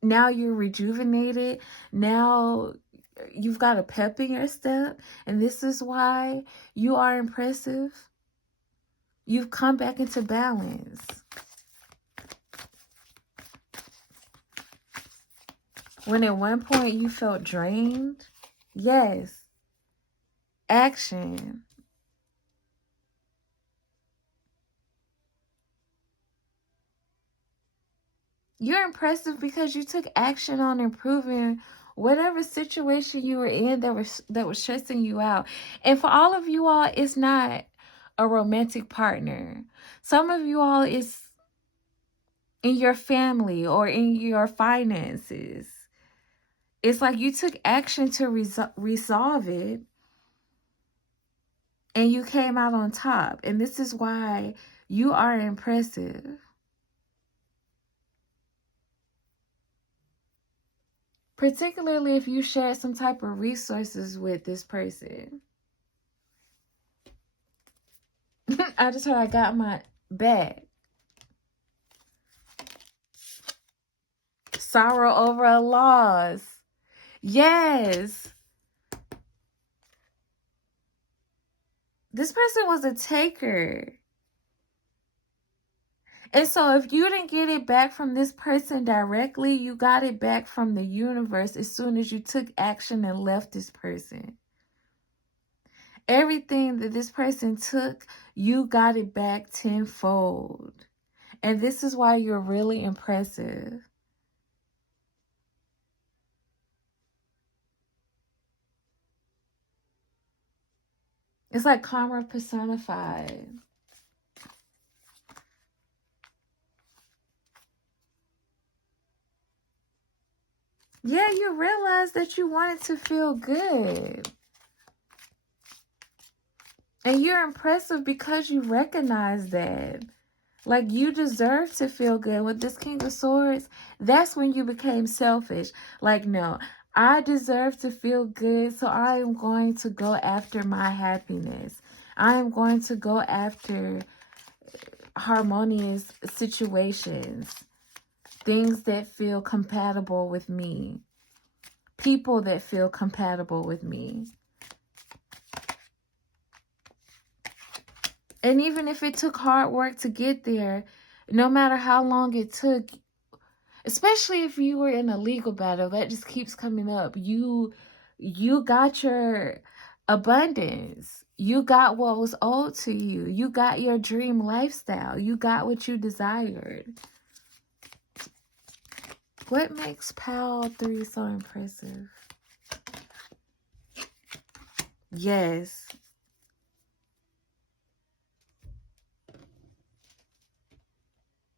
Now you're rejuvenated. Now you've got a pep in your step. And this is why you are impressive. You've come back into balance. When at one point you felt drained, yes, action. You're impressive because you took action on improving whatever situation you were in that was stressing you out. And for all of you all, it's not a romantic partner. Some of you all, it's in your family or in your finances. It's like you took action to resolve it, and you came out on top. And this is why you are impressive. Particularly if you shared some type of resources with this person. I just heard I got my back. Sorrow over a loss. Yes. This person was a taker. And so if you didn't get it back from this person directly, you got it back from the universe as soon as you took action and left this person. Everything that this person took, you got it back tenfold. And this is why you're really impressive. It's like karma personified. Yeah, you realized that you wanted to feel good. And you're impressive because you recognize that. Like, you deserve to feel good. With this King of Swords, that's when you became selfish. Like, no, I deserve to feel good, so I am going to go after my happiness. I am going to go after harmonious situations. Things that feel compatible with me. People that feel compatible with me. And even if it took hard work to get there, no matter how long it took, especially if you were in a legal battle, that just keeps coming up. You got your abundance. You got what was owed to you. You got your dream lifestyle. You got what you desired. What makes Pal 3 so impressive? Yes.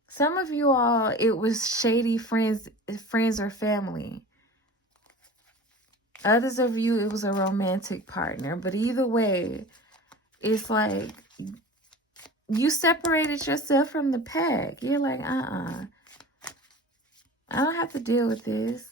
Some of you all, it was shady friends or family. Others of you, it was a romantic partner. But either way, it's like you separated yourself from the pack. You're like, I don't have to deal with this.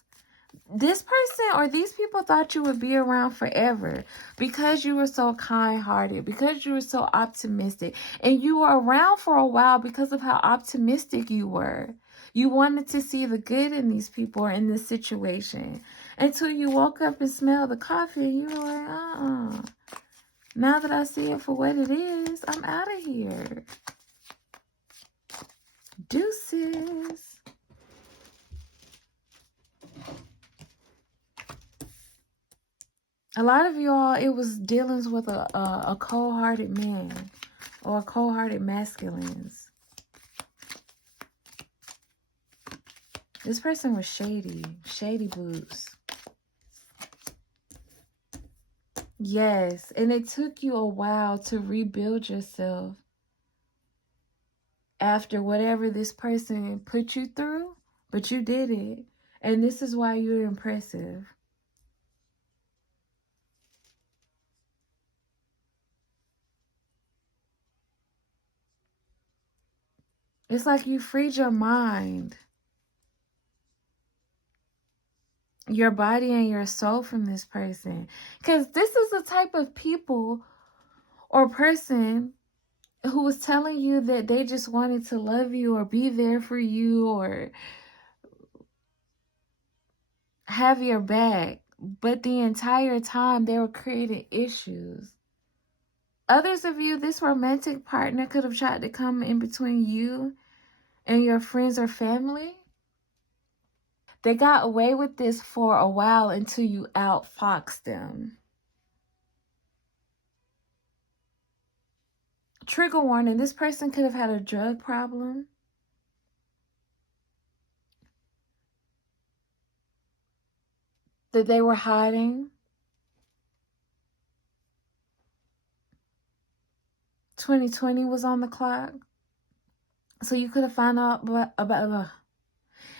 This person or these people thought you would be around forever because you were so kind-hearted, because you were so optimistic. And you were around for a while because of how optimistic you were. You wanted to see the good in these people or in this situation. Until you woke up and smelled the coffee and you were like, now that I see it for what it is, I'm out of here. Deuces. A lot of y'all, it was dealings with a cold-hearted man or cold-hearted masculines. This person was shady. Shady boots. Yes, and it took you a while to rebuild yourself after whatever this person put you through, but you did it. And this is why you're impressive. It's like you freed your mind, your body, and your soul from this person. Because this is the type of people or person who was telling you that they just wanted to love you or be there for you or have your back. But the entire time they were creating issues. Others of you, this romantic partner could have tried to come in between you and your friends or family. They got away with this for a while until you outfoxed them. Trigger warning, this person could have had a drug problem that they were hiding. 2020 was on the clock. So you could have found out about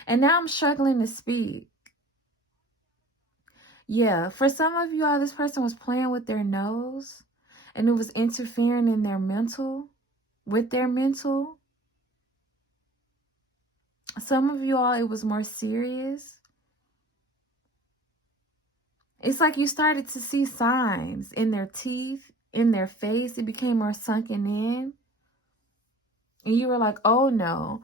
and now I'm struggling to speak. Yeah, for some of you all, this person was playing with their nose and it was interfering in their mental, with their mental. Some of you all, it was more serious. It's like you started to see signs in their teeth, in their face. It became more sunken in. And you were like, oh no.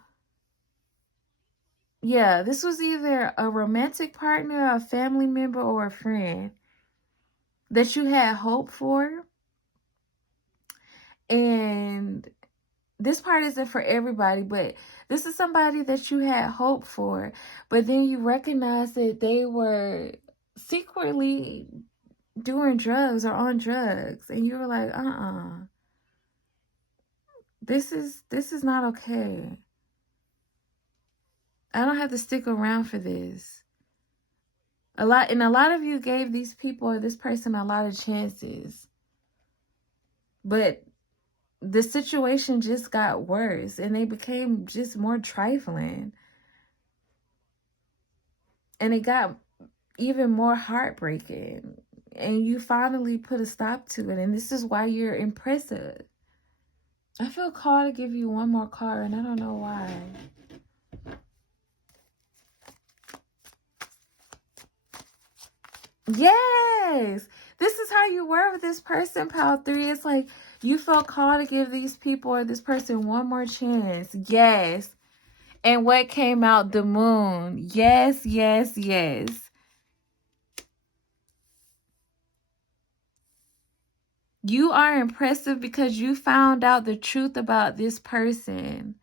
Yeah, this was either a romantic partner, a family member, or a friend that you had hope for. And this part isn't for everybody, but this is somebody that you had hope for. But then you recognize that they were secretly doing drugs or on drugs. And you were like, this is not okay. I don't have to stick around for this. A lot of you gave these people or this person a lot of chances. But the situation just got worse and they became just more trifling. And it got even more heartbreaking. And you finally put a stop to it. And this is why you're impressive. I feel called to give you one more card and I don't know why. Yes, this is how you were with this person, pile 3. It's like you felt called to give these people or this person one more chance. Yes. And what came out? The moon. Yes, yes, yes. You are impressive because you found out the truth about this person.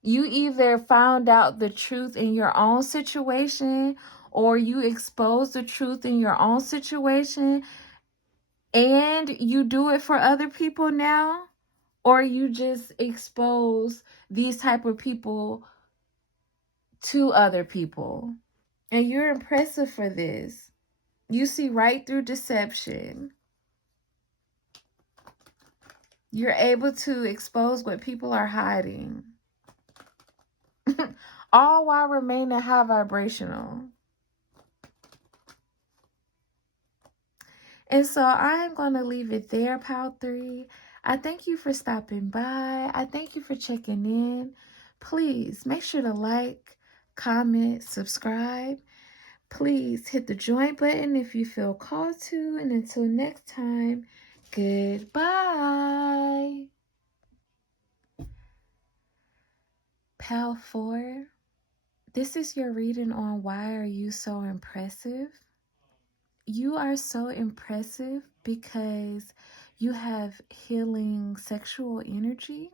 You either found out the truth in your own situation or you exposed the truth in your own situation and you do it for other people now, or you just expose these type of people to other people. And you're impressive for this. You see right through deception. You're able to expose what people are hiding. All while remaining high vibrational. And so I'm going to leave it there, Pal 3. I thank you for stopping by. I thank you for checking in. Please make sure to like, comment, subscribe. Please hit the join button if you feel called to. And until next time, goodbye. Pal 4, this is your reading on why are you so impressive. You are so impressive because you have healing sexual energy.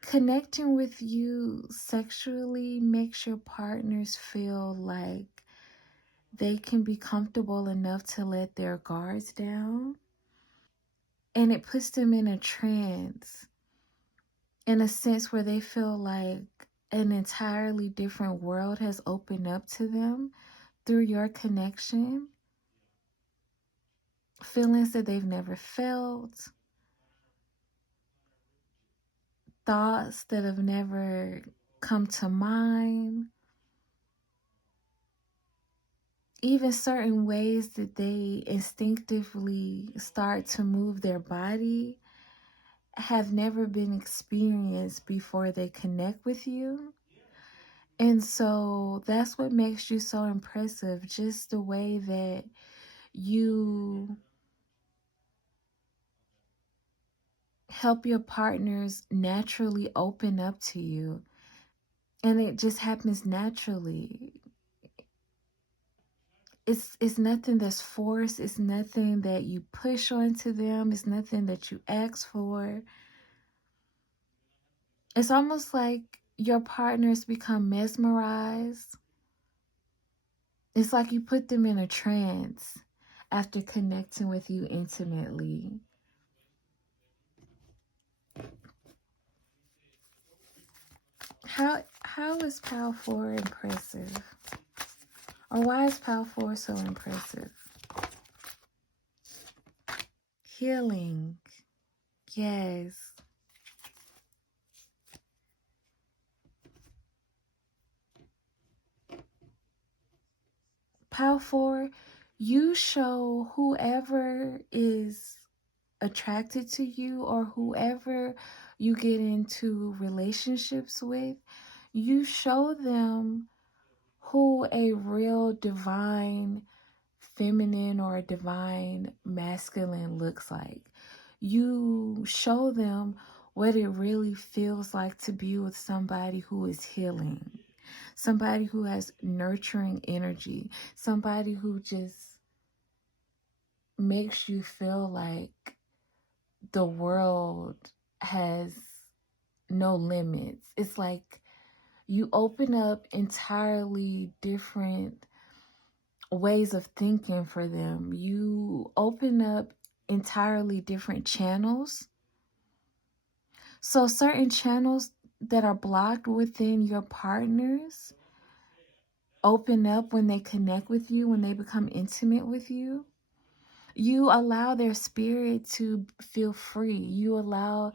Connecting with you sexually makes your partners feel like they can be comfortable enough to let their guards down. And it puts them in a trance. in a sense where they feel like an entirely different world has opened up to them through your connection, feelings that they've never felt, thoughts that have never come to mind, even certain ways that they instinctively start to move their body have never been experienced before they connect with you. And so that's what makes you so impressive, just the way that you help your partners naturally open up to you. And it just happens naturally. It's nothing that's forced. It's nothing that you push onto them. It's nothing that you ask for. It's almost like your partners become mesmerized. It's like you put them in a trance after connecting with you intimately. How is Pal 4 impressive? Or why is Pal 4 so impressive? Healing. Yes. Pal 4, you show whoever is attracted to you or whoever you get into relationships with, you show them who a real divine feminine or a divine masculine looks like. You show them what it really feels like to be with somebody who is healing, somebody who has nurturing energy, somebody who just makes you feel like the world has no limits. It's like you open up entirely different ways of thinking for them. You open up entirely different channels. So certain channels that are blocked within your partners open up when they connect with you, when they become intimate with you. You allow their spirit to feel free. You allow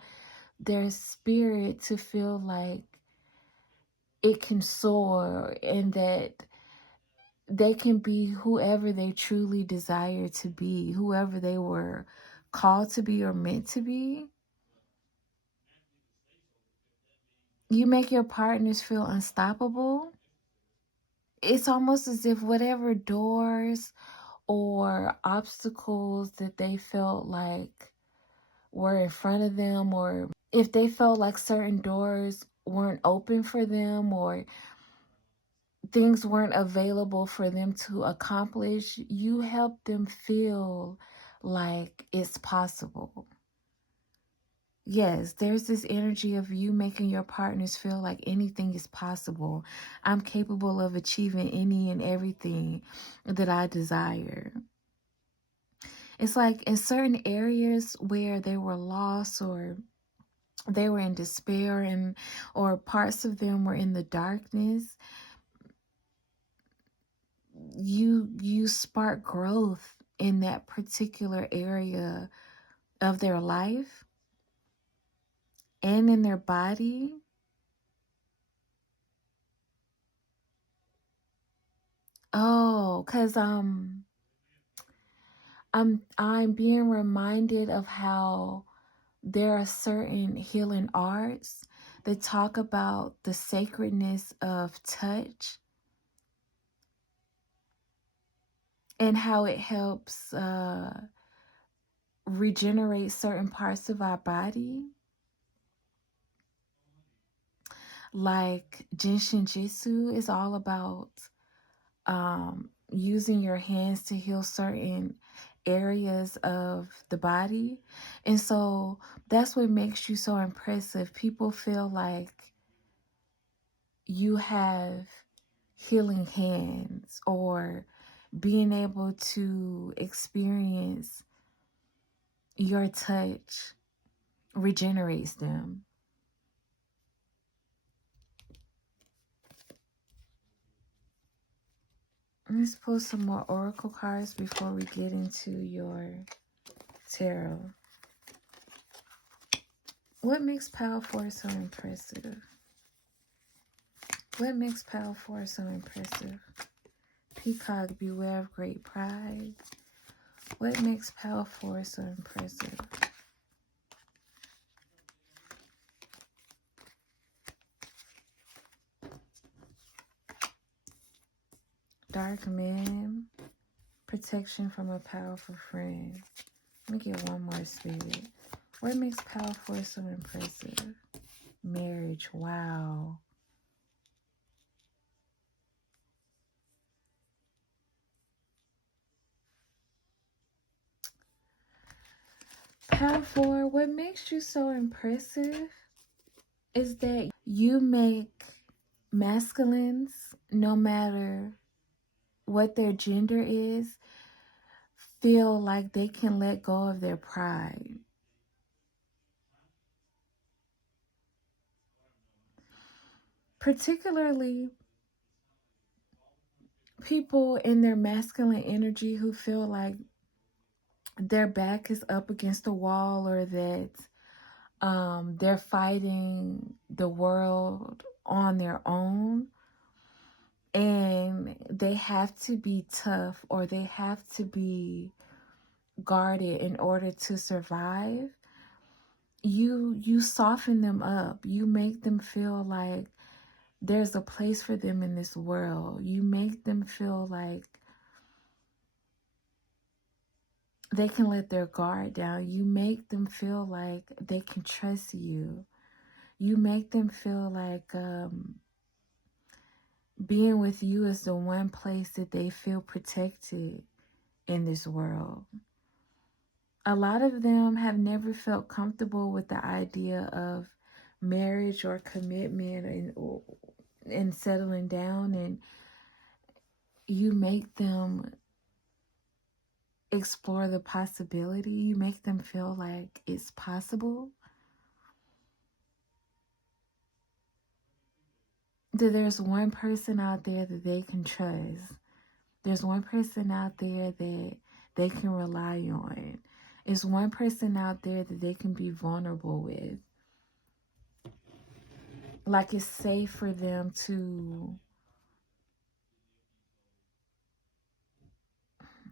their spirit to feel like it can soar and that they can be whoever they truly desire to be, whoever they were called to be or meant to be. You make your partners feel unstoppable. It's almost as if whatever doors or obstacles that they felt like were in front of them, or if they felt like certain doors weren't open for them or things weren't available for them to accomplish, you help them feel like it's possible. Yes, there's this energy of you making your partners feel like anything is possible. I'm capable of achieving any and everything that I desire. It's like in certain areas where they were lost or they were in despair and or parts of them were in the darkness, you spark growth in that particular area of their life and in their body. Oh, cuz I'm being reminded of how there are certain healing arts that talk about the sacredness of touch and how it helps regenerate certain parts of our body. Like Jinshin Jitsu is all about using your hands to heal certain areas of the body. And so that's what makes you so impressive. People feel like you have healing hands or being able to experience your touch regenerates them. Let's pull some more oracle cards before we get into your tarot. What makes Pile 4 so impressive? What makes Pile 4 so impressive? Peacock, beware of great pride. What makes Pile 4 so impressive? Dark man. Protection from a powerful friend. Let me get one more, Spirit. What makes Pile 4 so impressive? Marriage. Wow. Pile 4, what makes you so impressive is that you make masculines, no matter what their gender is, feel like they can let go of their pride. Particularly people in their masculine energy who feel like their back is up against the wall, or that they're fighting the world on their own, and they have to be tough, or they have to be guarded in order to survive. You soften them up. You make them feel like there's a place for them in this world. You make them feel like they can let their guard down. You make them feel like they can trust you. You make them feel like being with you is the one place that they feel protected in this world. A lot of them have never felt comfortable with the idea of marriage or commitment and settling down, and you make them explore the possibility. You make them feel like it's possible, that there's one person out there that they can trust. There's one person out there that they can rely on. There's one person out there that they can be vulnerable with. Like it's safe for them to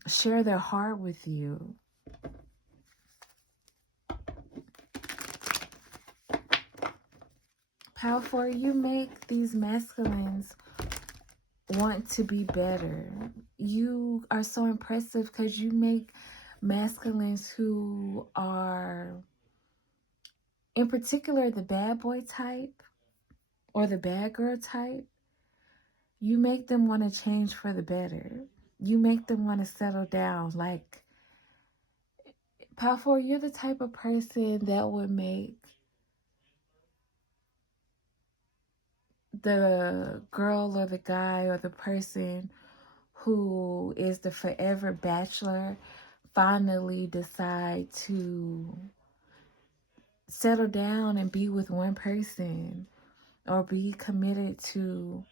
share their heart with you. Pile 4, you make these masculines want to be better. You are so impressive because you make masculines who are, in particular, the bad boy type or the bad girl type. You make them want to change for the better. You make them want to settle down. Like, Pile 4, you're the type of person that would make the girl or the guy or the person who is the forever bachelor finally decide to settle down and be with one person, or be committed to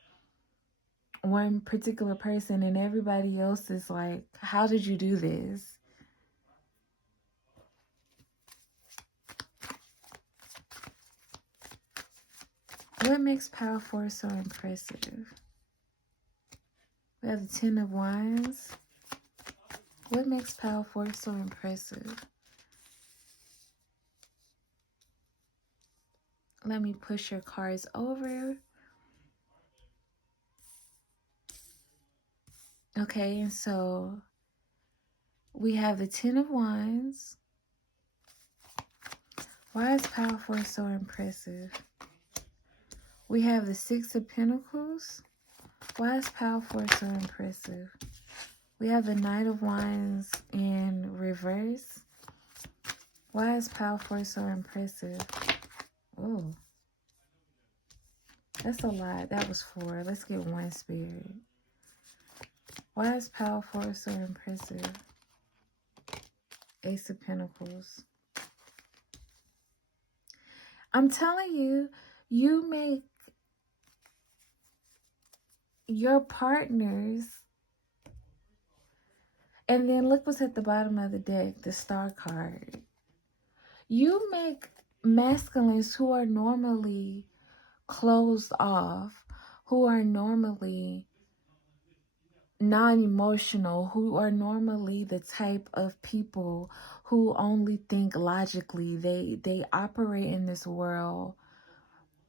one particular person, and everybody else is like, how did you do this? What makes Pile 4 so impressive? We have the 10 of Wands. What makes Pile 4 so impressive? Let me push your cards over. Okay, and so we have the 10 of Wands. Why is Pile 4 so impressive? We have the 6 of Pentacles. Why is Pile 4 so impressive? We have the Knight of Wands in reverse. Why is Pile 4 so impressive? Oh, that's a lot. That was 4. Let's get one, Spirit. Why is Pile 4 so impressive? Ace of Pentacles. I'm telling you, you make your partners And then look what's at the bottom of the deck, the Star card. You make masculines who are normally closed off, who are normally non-emotional, who are normally the type of people who only think logically. They operate in this world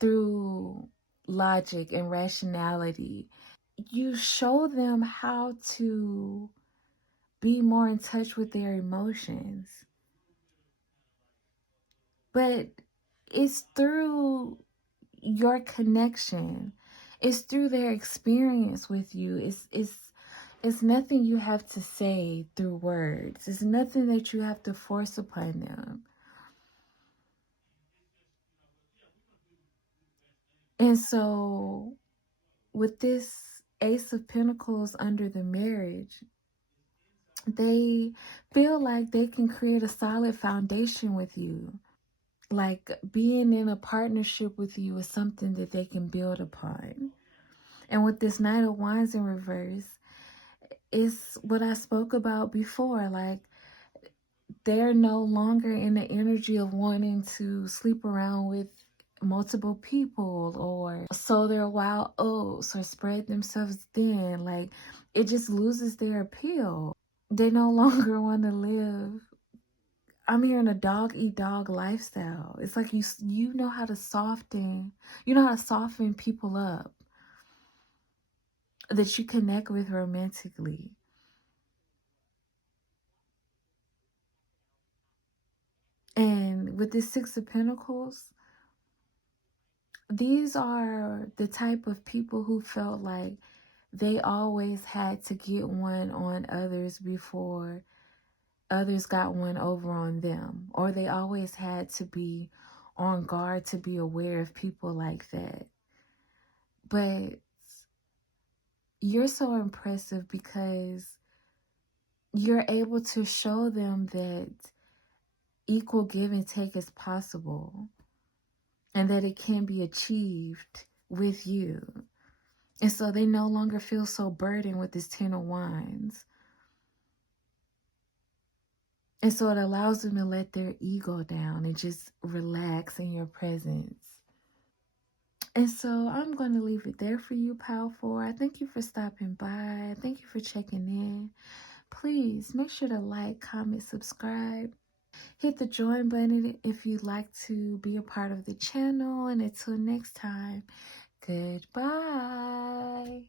through logic and rationality. You show them how to be more in touch with their emotions. But it's through your connection. It's through their experience with you. It's nothing you have to say through words. It's nothing that you have to force upon them. And so with this Ace of Pentacles under the marriage, they feel like they can create a solid foundation with you. Like being in a partnership with you is something that they can build upon. And with this Knight of Wands in reverse, it's what I spoke about before. Like they're no longer in the energy of wanting to sleep around with multiple people or sow their wild oats or spread themselves thin. Like it just loses their appeal. They no longer want to live. I'm hearing a dog eat dog lifestyle. It's like you know how to soften, people up that you connect with romantically. And with this Six of Pentacles, these are the type of people who felt like they always had to get one on others before others got one over on them, or they always had to be on guard to be aware of people like that. But you're so impressive because you're able to show them that equal give and take is possible and that it can be achieved with you. And so they no longer feel so burdened with this Ten of Wands. And so it allows them to let their ego down and just relax in your presence. And so I'm going to leave it there for you, Powerful. I thank you for stopping by. Thank you for checking in. Please make sure to like, comment, subscribe. Hit the join button if you'd like to be a part of the channel. And until next time, goodbye.